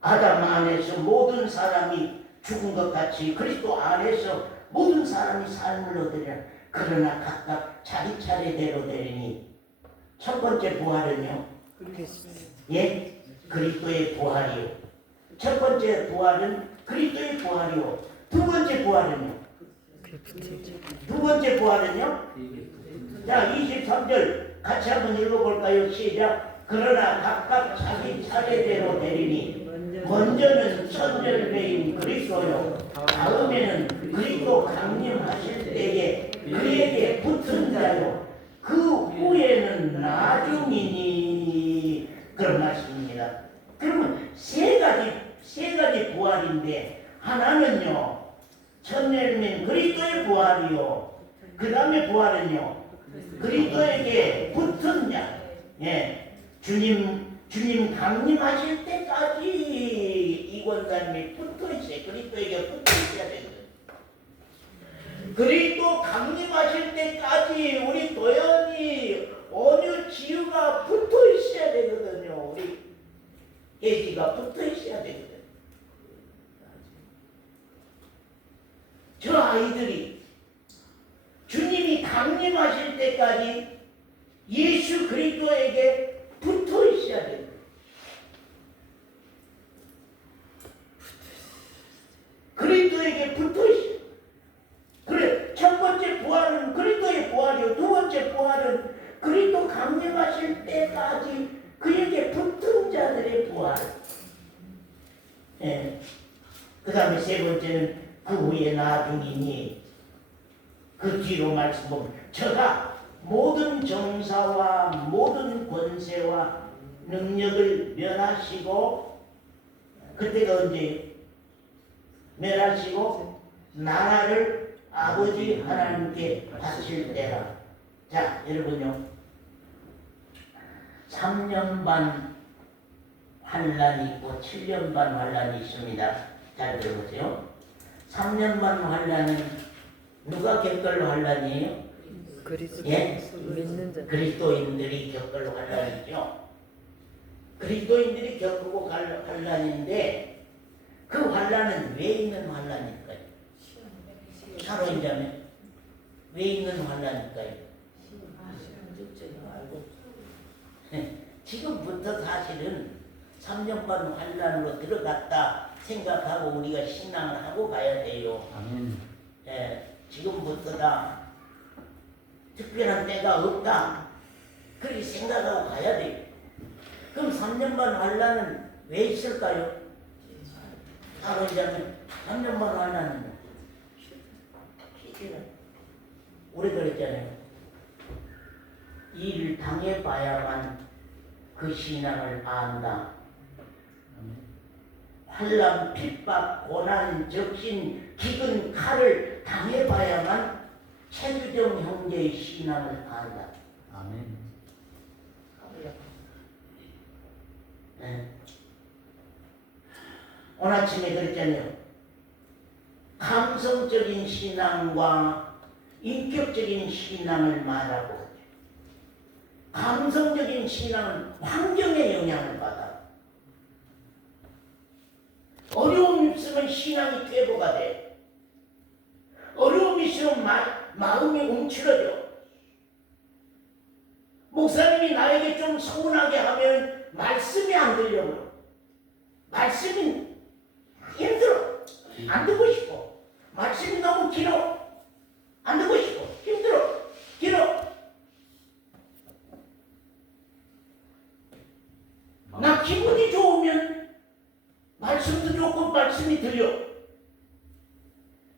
아담 안에서 모든 사람이 죽은 것 같이 그리스도 안에서 모든 사람이 삶을 얻으려. 그러나 각각 자기 차례대로 되리니. 첫 번째 부활은요. 예? 그리스도의 부활이요. 첫 번째 부활은 그리스도의 부활이요. 두 번째 부활은요. 자, 23절 같이 한번 읽어볼까요? 시작. 그러나 각각 자기 차례대로 되리니 먼저는 천절배인 그리스도요, 다음에는 그리스도 강림하실 때에 그에게 붙은 자요, 그 후에는 나중이니. 그런 말씀입니다. 그러면 세 가지 부활인데, 하나는요 첫 열매는 그리스도의 부활이요, 그 다음에 부활은요 그리스도에게 붙은 자. 예, 주님 강림하실 때까지 이 권사님이 붙어 있어요. 그리스도에게 붙어 있어야 되거든요. 그리스도 강림하실 때까지 우리 도연이 온유 지유가 붙어 있어야 되거든요. 우리 예지가 붙어 있어야 되거든요. 저 아이들이 주님이 강림하실 때까지 예수 그리스도에게 붙어 있어야 돼요. 그리스도에게 붙어 있어요. 그래, 첫 번째 부활은 그리스도의 부활이요, 두 번째 부활은 그리스도 강림하실 때까지 그에게 붙은 자들의 부활. 예. 그 다음에 세 번째는 그 후에 나중이니. 그 뒤로 말씀 보면 저가 모든 정사와 모든 권세와 능력을 멸하시고, 그때가 언제 멸하시고 나라를 아버지 하나님께 바칠 때라. 자, 여러분요, 3년 반 환란이 있고 7년 반 환란이 있습니다. 잘 들어보세요. 3년 반 환란은 누가 겪을 환란이에요? 예? 그리스도인들이 겪을 환란이죠. 그리스도인들이 겪고 갈 환란인데, 그 환란은 왜 있는 환란일까요? 사로인자면 왜 있는 환란일까요? 지금부터 사실은 3년 반 환란으로 들어갔다 생각하고 우리가 신앙을 하고 가야 돼요. 예, 지금부터다. 특별한 때가 없다. 그렇게 생각하고 가야 돼요. 그럼 3년 반 환란은 왜 있을까요? 사로잡으면 3년 반 환란은 오래 그랬잖아요. 일을 당해봐야만 그 신앙을 안다. 환란, 핍박, 고난, 적신, 기근, 칼을 당해봐야만 최규정 형제의 신앙을 안다. 아멘. 네. 오늘 아침에 그랬잖아요. 감성적인 신앙과 인격적인 신앙을 말하고, 감성적인 신앙은 환경의 영향을 받아. 어려움이 있으면 신앙이 퇴보가 돼. 어려움이 있으면 마음이 움츠러져. 목사님이 나에게 좀 서운하게 하면 말씀이 안 들려요. 말씀이 힘들어. 안 듣고 싶어. 말씀이 너무 길어. 안 듣고 싶어. 힘들어. 길어. 나 기분이 좋으면 말씀도 좋고 말씀이 들려.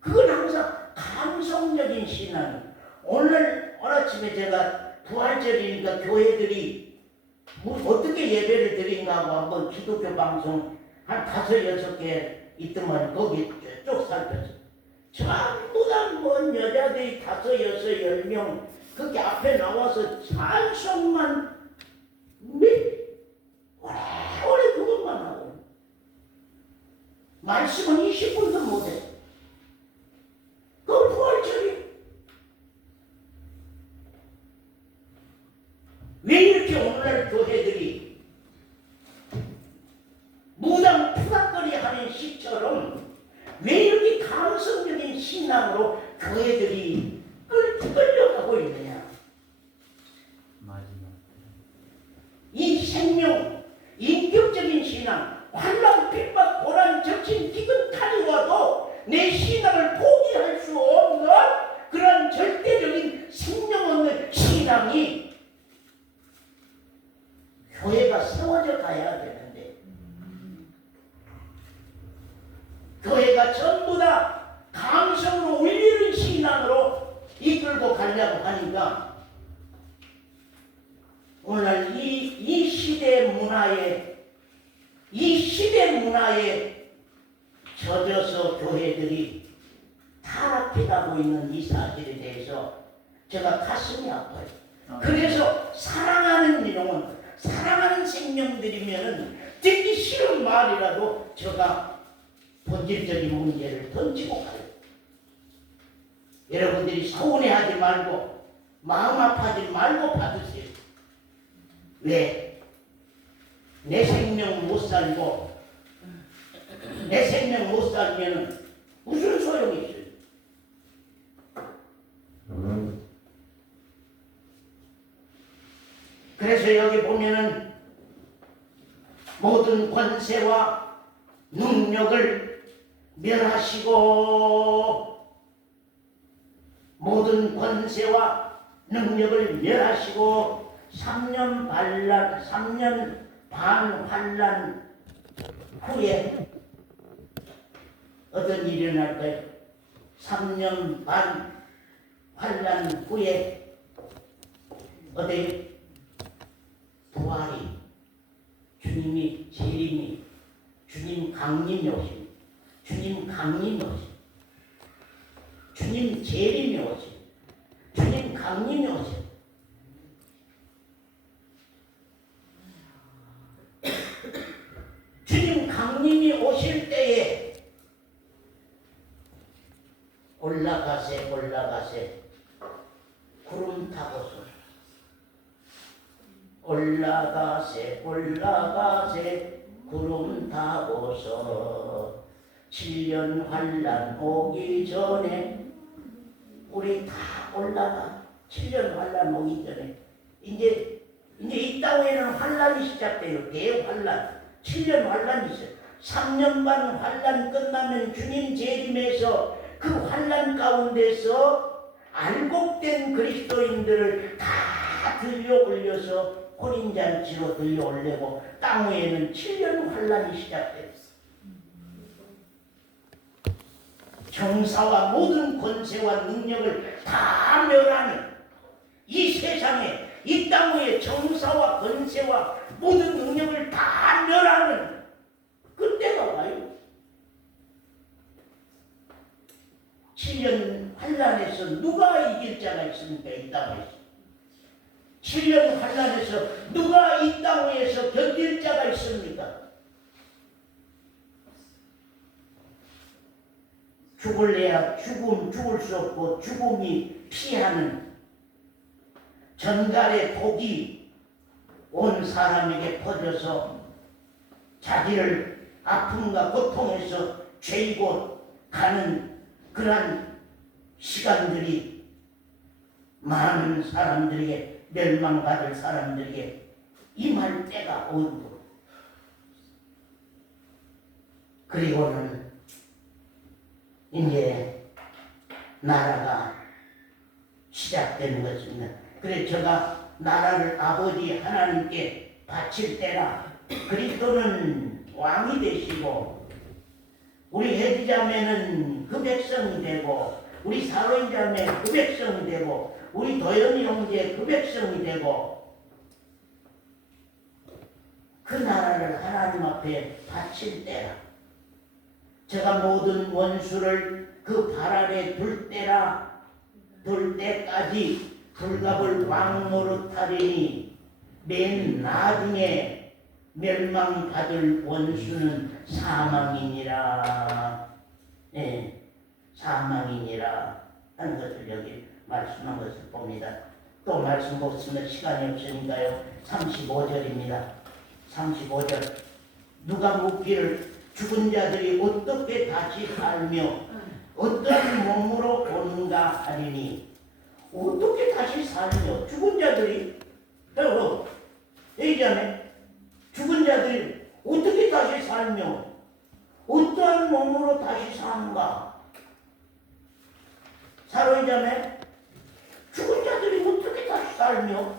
그건 항상 감성적인 신앙이에요. 오늘 아침에 제가 부활절이니까 교회들이 어떻게 예배를 드린가 하고 한번 기독교 방송 한 5-6개 있더만 거기 쭉 살펴서 전부 다 뭔 여자들이 5, 6, 10명 그렇게 앞에 나와서 찬송만 오래 그것만 하고 말씀은 20분도 못해. 그건 부활절이 왜 이렇게 오늘날 교회들이 무당 푸닥거리 하는 시처럼 왜 이렇게 감성적인 신앙으로 교회들이 끌려가고 있느냐. 이 생명, 인격적인 신앙, 환란, 핍박, 고난, 적신, 기근, 칼이 와도 내 신앙을 포기할 수 없는 그런 절대적인 생명 없는 신앙이 교회가 세워져 가야 되는데 교회가 전부 다 감성으로 울리는 신앙으로 이끌고 가려고 하니까 오늘 이 시대 문화에 젖어서 교회들이 타락해 가고 있는 이 사실에 대해서 제가 가슴이 아파요. 그래서 사랑하는 내용은 사랑하는 생명들이면은 듣기 싫은 말이라도 제가 본질적인 문제를 던지고 가요. 여러분들이 서운해하지 말고 마음 아파하지 말고 받으세요. 왜? 내 생명 못 살고 내 생명 못 살면은 무슨 소용이 있어요? 그래서 여기 보면은 모든 권세와 능력을 멸하시고 모든 권세와 능력을 멸하시고 3년 반 환란 후에 어떤 일이 일어날까요? 3년 반 환란 후에 어디 부활이 주님이 재림이 주님 강림이 오십니다. 주님 강림이 오십니다. 주님 재림이 오십니다. 주님 강림이 오십니다. 주님 강림이 오실 때에 올라가세 구름 타고서 올라가세 구름 타고서 7년 환란 오기 전에 우리 다 올라가 7년 환란 오기 전에 이제 이 땅에는 환란이 시작돼요. 대환란 7년 환란이 있어요. 3년 반 환란 끝나면 주님 재림에서 그 환란 가운데서 알곡된 그리스도인들을 다 들려 올려서 혼인잔치로 들려 올리고 땅 위에는 7년 환란이 시작됐어. 정사와 모든 권세와 능력을 다 멸하는 이 세상에 이 땅 위에 정사와 권세와 모든 능력을 다 멸하는 그때가 와요. 7년 환란에서 누가 이길 자가 있습니까? 이 땅에서 7년 환란에서 누가 이 땅 위에서 견딜 자가 있습니까? 죽을래야 죽을 수 없고 죽음이 피하는 전갈의 독이 온 사람에게 퍼져서 자기를 아픔과 고통에서 죄이고 가는 그러한 시간들이 많은 사람들에게 멸망받을 사람들에게 임할 때가 오고 그리고는 이제 나라가 시작되는 것입니다. 그래서 제가 나라를 아버지 하나님께 바칠 때라 그리스도는 왕이 되시고 우리 해지자매는 그 백성이 되고 우리 사로인자매 그 백성이 되고 우리 도연이 형제 그 백성이 되고 그 나라를 하나님 앞에 바칠 때라. 제가 모든 원수를 그 발 아래 둘 때라. 둘 때까지 불갑을 왕노릇하리니 맨 나중에 멸망받을 원수는 사망이니라. 네, 사망이니라 하는 것을 여기 말씀한 것을 봅니다. 또 말씀 보시면 시간이 없으니까요. 35절입니다. 35절 누가 묻기를 죽은 자들이 어떻게 다시 살며 어떤 몸으로 오는가 하리니. 어떻게 다시 살며 죽은 자들이 얘기하네. 죽은 자들이 어떻게 다시 살며 어떠한 몸으로 다시 사는가. 사로이자매 죽은 자들이 어떻게 다시 살며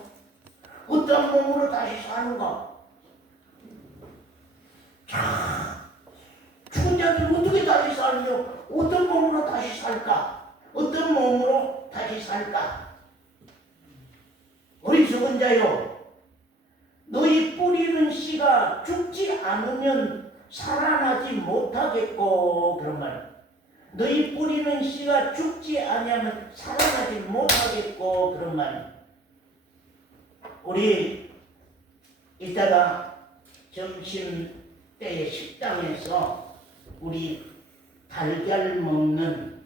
어떠한 몸으로 다시 사는가. 자, 죽은 자들이 어떻게 다시 살며 어떤 몸으로 다시 살까? 어떤 몸으로 다시 살까? 우리 죽은 자요, 너희 뿌리는 씨가 죽지 않으면 살아나지 못하겠고, 그런 말. 너희 뿌리는 씨가 죽지 아니하면 살아나지 못하겠고, 그런 말. 우리 이따가 점심 때 식당에서 우리 달걀 먹는,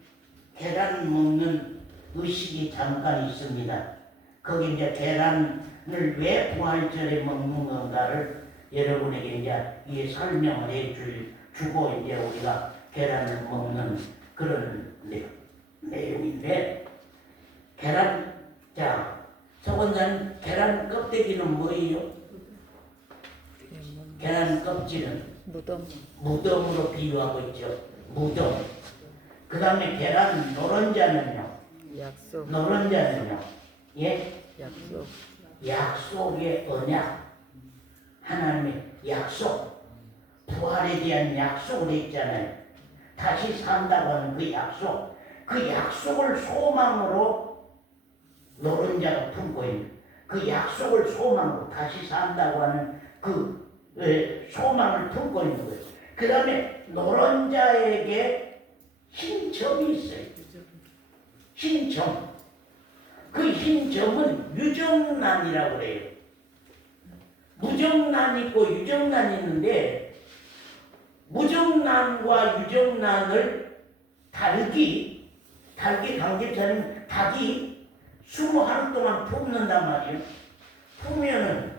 계란 먹는 의식이 잠깐 있습니다. 거기 이제 계란을 왜 부활절에 먹는 건가를 여러분에게 이제 설명을 주고 이제 우리가 계란을 먹는 그런 내용인데, 계란, 자, 서건사님, 계란 껍데기는 뭐예요? 계란 껍질은 무덤으로 비유하고 있죠. 무덤. 그 다음에 계란 노른자는요. 약속. 노른자는요. 예? 약속. 약속의 언약. 하나님의 약속. 부활에 대한 약속을 했잖아요. 다시 산다고 하는 그 약속. 그 약속을 소망으로 노른자가 품고 있는, 그 약속을 소망으로 다시 산다고 하는 그 소망을 품고 있는 거예요. 그 다음에 노른자에게 흰 점이 있어요. 흰 점. 그 흰 점은 유정란이라고 그래요. 무정란 있고 유정란 있는데, 무정란과 유정란을 닭이 강집사님 닭이 20하루 동안 품는단 말이에요. 품으면은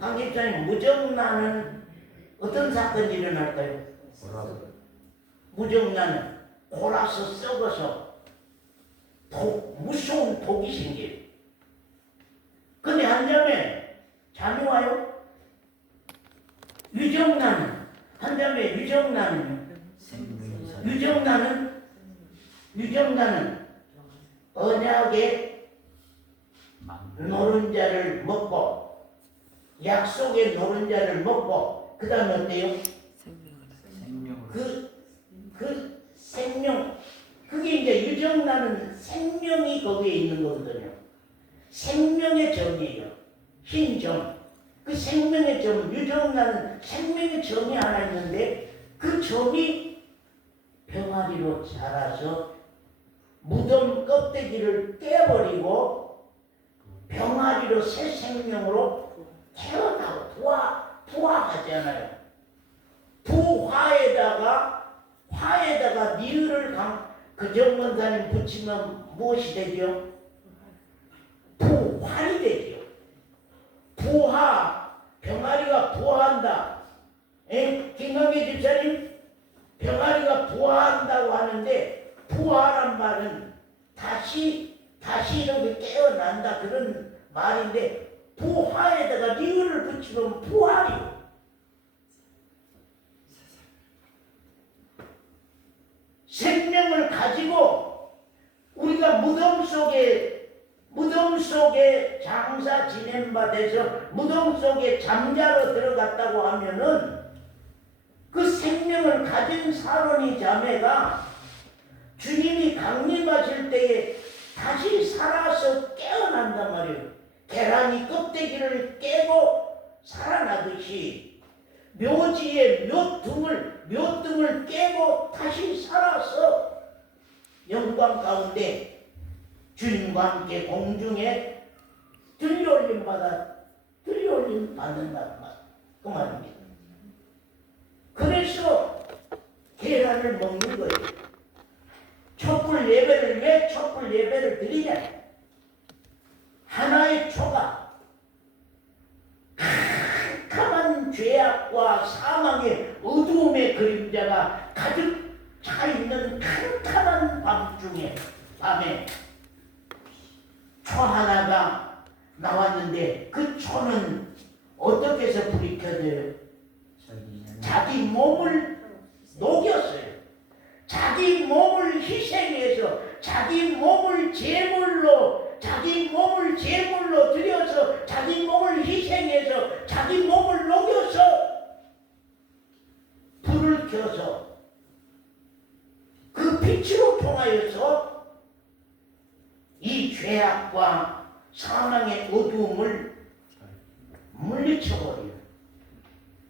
강집사님 무정란은 어떤 사건이 일어날까요? 무정란은 골아서 썩어서 무서운 독이 생겨요. 근데 한잠에 잠이 와요. 한잠에 유정란은 언약의 노른자를 먹고 약속의 노른자를 먹고 그 다음에 어때요? 그 생명, 그게 이제 유정란은 생명이 거기에 있는 거거든요. 생명의 점이에요. 흰 점. 그 생명의 점, 유정란은 생명의 점이 하나 있는데, 그 점이 병아리로 자라서 무덤 껍데기를 깨버리고 병아리로 새 생명으로 태어나고 부화하잖아요. 화에다가 니을을 그정권사님 붙이면 무엇이 되죠? 부활이 되죠. 부화, 병아리가 부화한다. 김광계 집사님, 병아리가 부화한다고 하는데, 부화란 말은 다시 이렇게 깨어난다, 그런 말인데, 부화에다가 리을을 붙이면 부활이요. 생명을 가지고 우리가 무덤 속에 장사 지낸 바 돼서 무덤 속에 잠자로 들어갔다고 하면은, 그 생명을 가진 사로니 자매가 주님이 강림하실 때에 다시 살아서 깨어난단 말이에요. 계란이 껍데기를 깨고 살아나듯이 묘지의 묘등을 깨고 다시 살아서 영광 가운데 주님과 함께 공중에 들려올림 받는다는 말, 그 말입니다. 그래서 계란을 먹는 거예요. 촛불 예배를 왜 촛불 예배를 드리냐? 하나의 초가 캄캄한 죄악과 사망의 어두움의 그림자가 가득 차 있는 캄캄한 밤에 초 하나가 나왔는데 그 초는 어떻게 해서 불이 켜져요? 자기 몸을 녹였어요. 자기 몸을 희생해서 자기 몸을 제물로 드려서 자기 몸을 희생해서 자기 몸을 녹여서 불을 켜서 그 빛으로 통하여서 이 죄악과 사망의 어두움을 물리쳐버려요.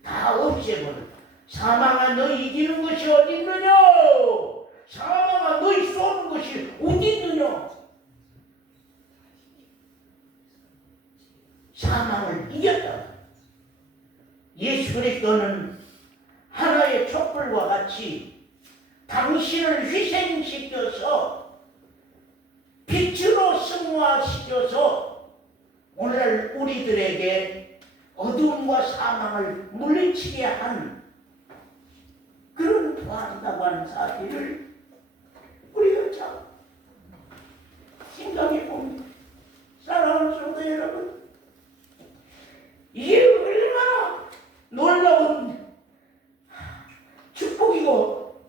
다 없애버려요. 사망아 너희 이기는 것이 어디 있느냐? 사망아 너희 쏘는 것이 어디 있느냐? 사망을 이겼다. 예수 그리스도는 하나의 촛불과 같이 당신을 희생시켜서 빛으로 승화시켜서 오늘 우리들에게 어두움과 사망을 물리치게 한 그런 부활이라고 하는 사실을 우리가 참 생각해 봅니다. 사랑하는 성도 여러분, 이게 얼마나 놀라운 축복이고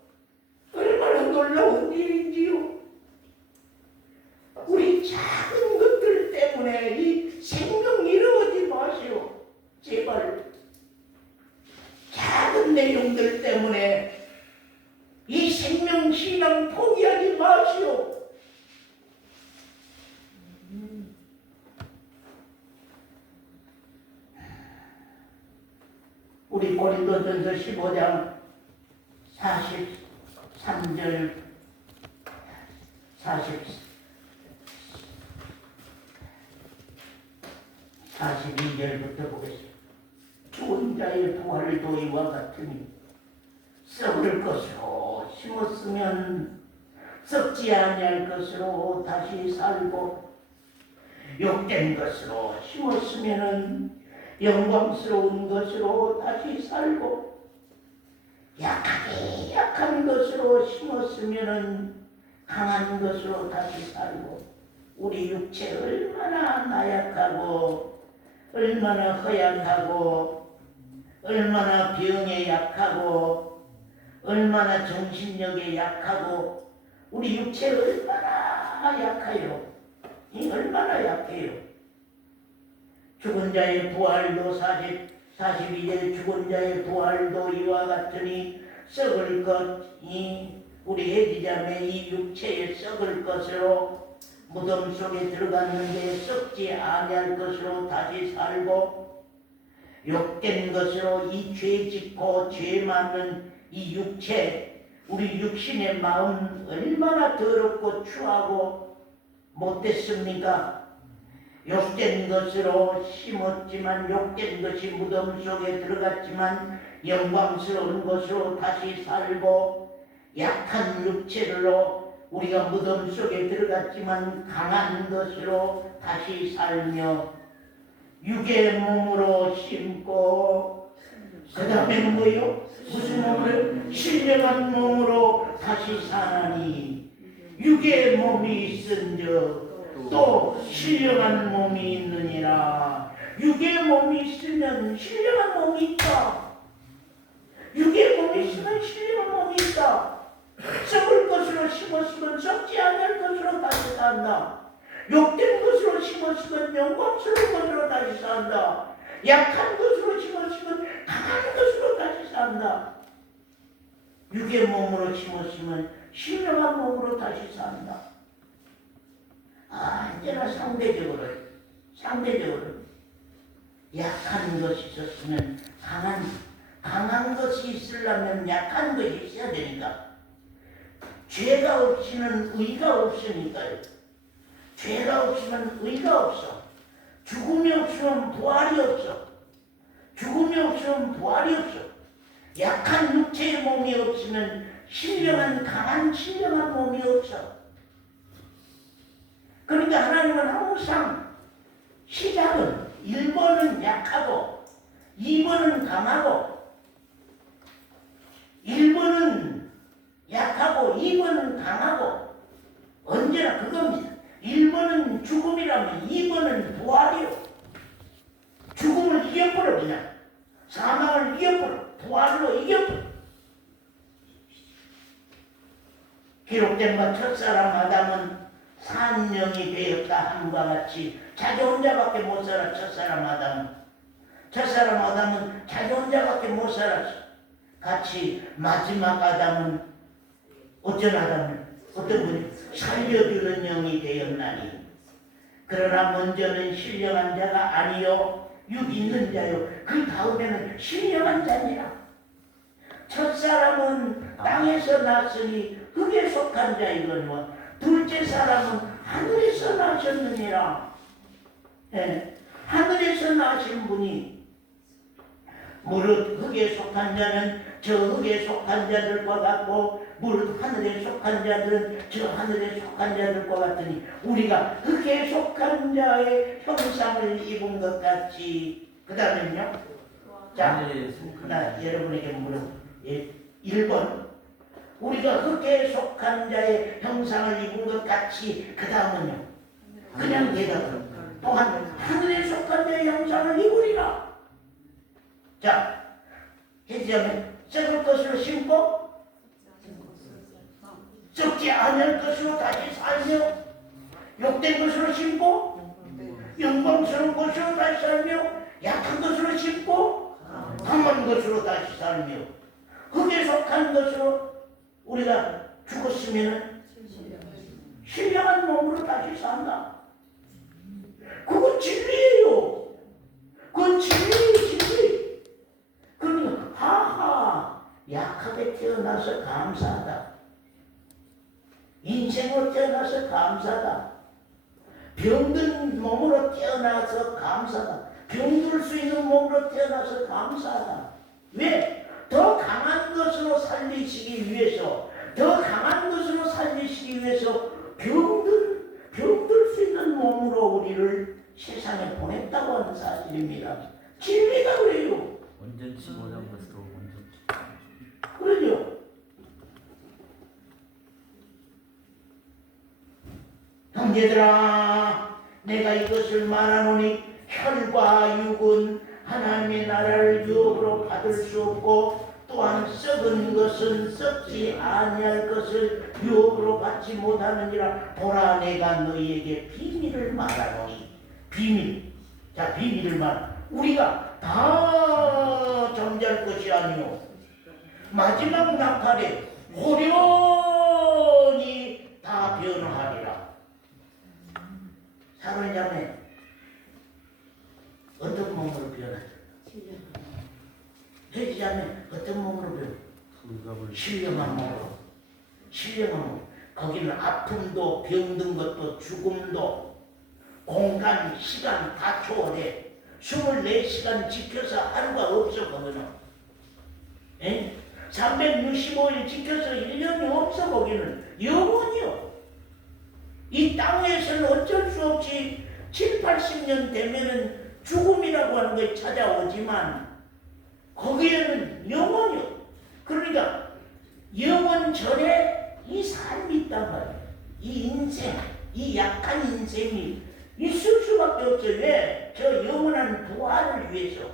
얼마나 놀라운 일인지요. 우리 작은 것들 때문에 이 생명 잃어오지 마시오. 제발 작은 내용들 때문에 이 생명 신앙 포기하지 마시오. 우리 고린도전서 15장 43절 42절부터 보겠습니다. 죽은 자의 부활도 이와 같으니 썩을 것으로 심었으면 썩지 아니할 것으로 다시 살고 욕된 것으로 심었으면 영광스러운 것으로 다시 살고 약한 것으로 심었으면 강한 것으로 다시 살고 우리 육체 얼마나 나약하고 얼마나 허약하고 얼마나 병에 약하고 얼마나 정신력에 약하고 우리 육체 얼마나 약해요. 얼마나 약해요. 죽은 자의 부활도 42절 죽은 자의 부활도 이와 같으니 썩을 것이 우리 해지자매 이 육체에 썩을 것으로 무덤 속에 들어갔는데 썩지 아니할 것으로 다시 살고 욕된 것으로 이 죄 짓고 죄 많는 이 육체 우리 육신의 마음 얼마나 더럽고 추하고 못됐습니까? 욕된 것으로 심었지만 욕된 것이 무덤 속에 들어갔지만 영광스러운 것으로 다시 살고 약한 육체로 우리가 무덤 속에 들어갔지만 강한 것으로 다시 살며 육의 몸으로 심고 그 다음에 뭐요? 무슨 몸으로? 신령한 몸으로 다시 사나니 육의 몸이 있은즉 또 신령한 몸이 있느니라. 육의 몸이 있으면 신령한 몸이 있다. 육의 몸이 있으면 신령한 몸이 있다. 썩을 것으로 심었으면 썩지 않을 것으로 다시 산다. 욕된 것으로 심었으면 영광스러운 것으로 다시 산다. 약한 것으로 심었으면 강한 것으로 다시 산다. 육의 몸으로 심었으면 신령한 몸으로 다시 산다. 언제나 상대적으로 약한 것이 있었으면 강한 것이 있으려면 약한 것이 있어야 되니까. 죄가 없이는 의가 없으니까요. 죄가 없으면 의가 없어. 죽음이 없으면 부활이 없어. 죽음이 없으면 부활이 없어. 약한 육체의 몸이 없으면 신령한 강한 신령한 몸이 없어. 그러니까 하나님은 항상 시작은 1번은 약하고 2번은 강하고 1번은 약하고 2번은 강하고 언제나 그겁니다. 1번은 죽음이라면 2번은 부활이요. 죽음을 이겨버려 그냥. 사망을 이겨버려. 부활로 이겨버려. 기록된 바 첫사람 아담은 산령이 되었다 함과 같이 자기 혼자밖에 못 살아. 첫사람 아담은 자기 혼자밖에 못 살았어. 같이 마지막 아담은 어떤 아담은 어떤 분이 살려주는 영이 되었나니 그러나 먼저는 신령한 자가 아니요 육 있는 자요 그 다음에는 신령한 자니라. 첫사람은 땅에서 났으니 흙에 속한 자이거니와 둘째 사람은 하늘에서 나셨느니라. 예, 하늘에서 나신 분이 무릇 흙에 속한 자는 저 흙에 속한 자들과 같고 무릇 하늘에 속한 자들은 저 하늘에 속한 자들과 같으니 우리가 흙에 속한 자의 형상을 입은 것 같이. 그 다음에는요. 자, 나 여러분에게 물어. 1번 우리가 흙에 속한 자의 형상을 입은 것 같이. 그 다음은요. 그냥 대답을 또한 하늘에 속한 자의 형상을 입으리라. 자, 해지하면 썩을 것으로 심고 썩지 않을 것으로 다시 살며 욕된 것으로 심고 영광스러운 것으로 다시 살며 약한 것으로 심고 강한 것으로 다시 살며 흙에 속한 것으로 우리가 죽었으면 신령한 몸으로 다시 산다. 그건 진리예요. 그건 진리예요. 진리. 그러니까 하하 약하게 태어나서 감사하다. 인생으로 태어나서 감사하다. 병든 몸으로 태어나서 감사하다. 병들 수 있는 몸으로 태어나서 감사하다. 왜? 더 강한 것으로 살리시기 위해서, 더 강한 것으로 살리시기 위해서 병들 수 있는 몸으로 우리를 세상에 보냈다고 하는 사실입니다. 진리가 그래요. 온전치 못한 것으로 온전치. 그러죠. 형제들아, 내가 이것을 말하노니 혈과 육은 하나님의 나라를 유업으로 받을 수 없고 또한 썩은 것은 썩지 아니할 것을 유업으로 받지 못하느니라. 보라, 내가 너희에게 비밀을 말하노니. 비밀. 자, 비밀을 말. 우리가 다 잠잘 것이 아니오. 마지막 나팔에 호련히 다 변화하리라. 사랑의 자매, 어떤 몸으로 변하죠? 회지자매 어떤 몸으로 변해? 신령한 몸으로. 신령한 몸. 거기는 아픔도 병든 것도 죽음도 공간, 시간 다 초월해. 24시간 지켜서 하루가 없어 거기는. 365일 지켜서 1년이 없어 거기는. 영원히요. 이 땅에서는 어쩔 수 없이 7, 80년 되면은 죽음이라고 하는 것이 찾아오지만 거기에는 영원이요. 그러니까 영원 전에 이 삶이 있단 말이에요. 이 인생, 이 약한 인생이 있을 수밖에 없어요. 왜? 저 영원한 부활을 위해서.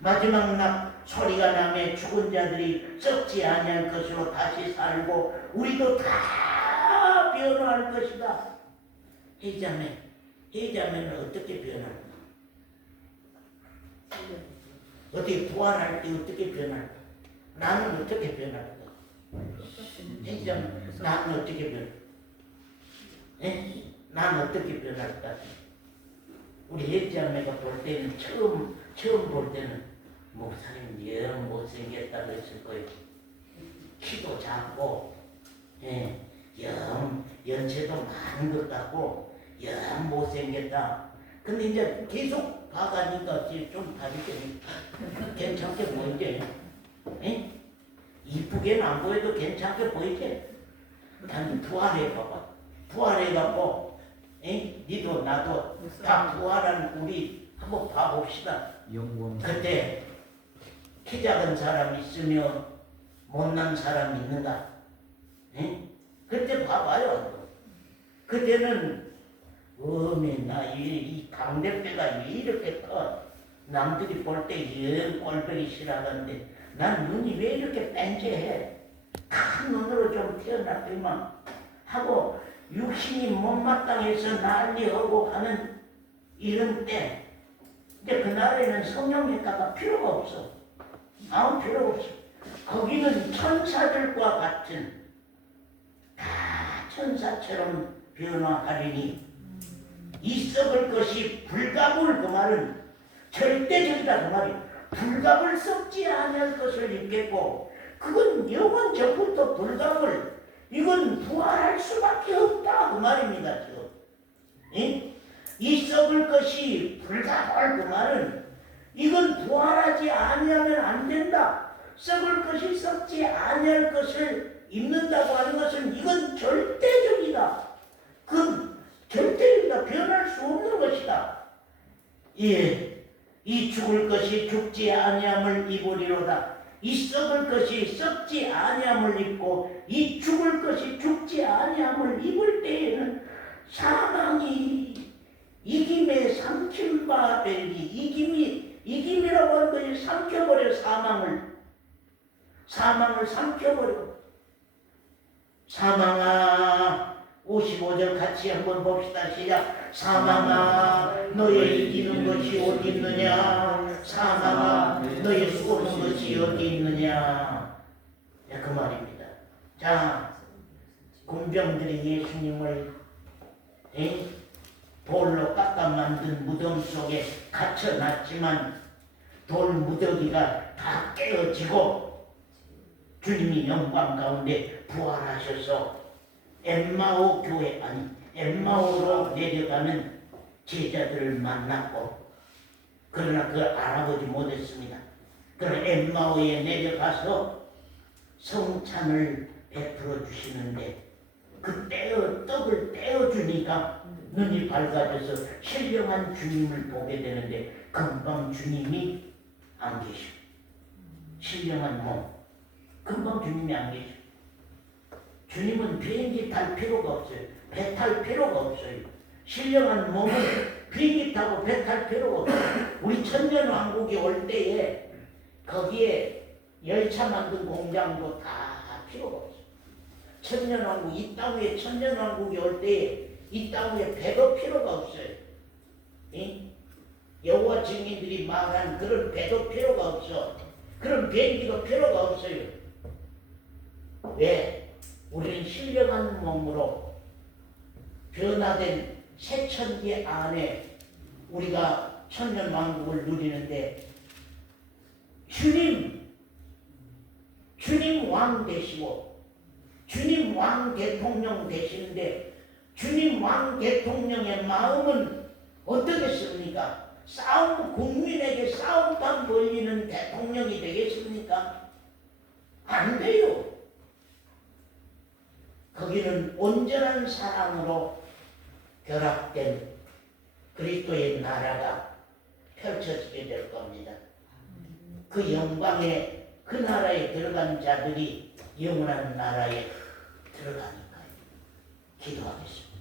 마지막 날 소리가 나며 죽은 자들이 썩지 아니할 것으로 다시 살고 우리도 다 변화할 것이다. 해자매는 어떻게 변할까? 어떻게 부활할 때 어떻게 변할까? 나는 어떻게 변할까? 해자매, 나는 어떻게 변할까? 난 어떻게 변할까? 우리 해자매가 볼 때는 처음 볼 때는 목사님 영 못생겼다 그랬을 거예요. 키도 작고, 예, 영 연세도 많은 것 같고, 영 못생겼다. 근데 이제 계속 봐가니까 이제 좀 다르게 괜찮게 보이지? 예? 이쁘게는 안 보여도 괜찮게 보이지? 난 부활해봐봐. 부활해갖고, 예? 니도 나도 다 부활한 우리 한번 봐봅시다. 영광. 그때 키 작은 사람 있으며 못난 사람 있는가? 예? 그때 봐봐요. 그때는 나이 강대뼈가 왜 이렇게 커? 남들이 볼 때 꼴보기 싫어하는데 난 눈이 왜 이렇게 뺀질해? 큰 눈으로 좀 태어났더만 하고 육신이 못마땅해서 난리하고 하는 이런 때 근데 그날에는 성형외과가 필요가 없어. 아무 필요가 없어. 거기는 천사들과 같은 다 천사처럼 변화하리니 이 썩을 것이 불갑을 그 말은 절대적이다 그 말이 불갑을 썩지 아니할 것을 입겠고 그건 영원 전부터 불갑을 이건 부활할 수밖에 없다 그 말입니다 지금. 예? 이 썩을 것이 불갑을 그 말은 이건 부활하지 아니하면 안 된다. 썩을 것이 썩지 아니할 것을 입는다고 하는 것은 이건 절대적이다. 그 절대적이다. 변할 수 없는 것이다. 예, 이 죽을 것이 죽지 아니함을 입으리로다. 이 썩을 것이 썩지 아니함을 입고 이 죽을 것이 죽지 아니함을 입을 때에는 사망이 이김에 삼킨 바 되니 이김이라고 하는 것이 삼켜버려 사망을 삼켜버려. 사망아 55절 같이 한번 봅시다. 시작. 사망아 너의 이기는 것이 어디 있느냐. 사망아 너의 쏘는 것이 어디 있느냐. 네, 그 말입니다. 자, 군병들이 예수님을 돌로 깎아 만든 무덤 속에 갇혀놨지만 돌 무더기가 다 깨어지고 주님이 영광 가운데 부활하셔서 엠마오 교회 엠마오로 내려가는 제자들을 만났고 그러나 그걸 알아보지 못했습니다. 그러나 엠마오에 내려가서 성찬을 베풀어 주시는데 그 떡을 떼어주니까 눈이 밝아져서 신령한 주님을 보게 되는데 금방 주님이 안 계셔. 신령한 몸 금방 주님이 안 계셔. 주님은 비행기 탈 필요가 없어요. 배 탈 필요가 없어요. 신령한 몸은 비행기 타고 배 탈 필요가 없어요. 우리 천년왕국이 올 때에 거기에 열차 만든 공장도 다 필요가 없어요. 천년왕국 이 땅 위에 천년왕국이 올 때에 이 땅 위에 배도 필요가 없어요. 여호와 증인들이 말한 그런 배도 필요가 없어. 그런 비행기도 필요가 없어요. 왜? 우리는 신령한 몸으로 변화된 새 천지 안에 우리가 천년왕국을 누리는데 주님 왕 되시고 주님 왕 대통령 되시는데 주님 왕 대통령의 마음은 어떻겠습니까? 국민에게 싸움판 벌리는 대통령이 되겠습니까? 안 돼요. 거기는 온전한 사랑으로 결합된 그리스도의 나라가 펼쳐지게 될 겁니다. 그 영광에 그 나라에 들어간 자들이 영원한 나라에 들어가니까요. 기도하겠습니다.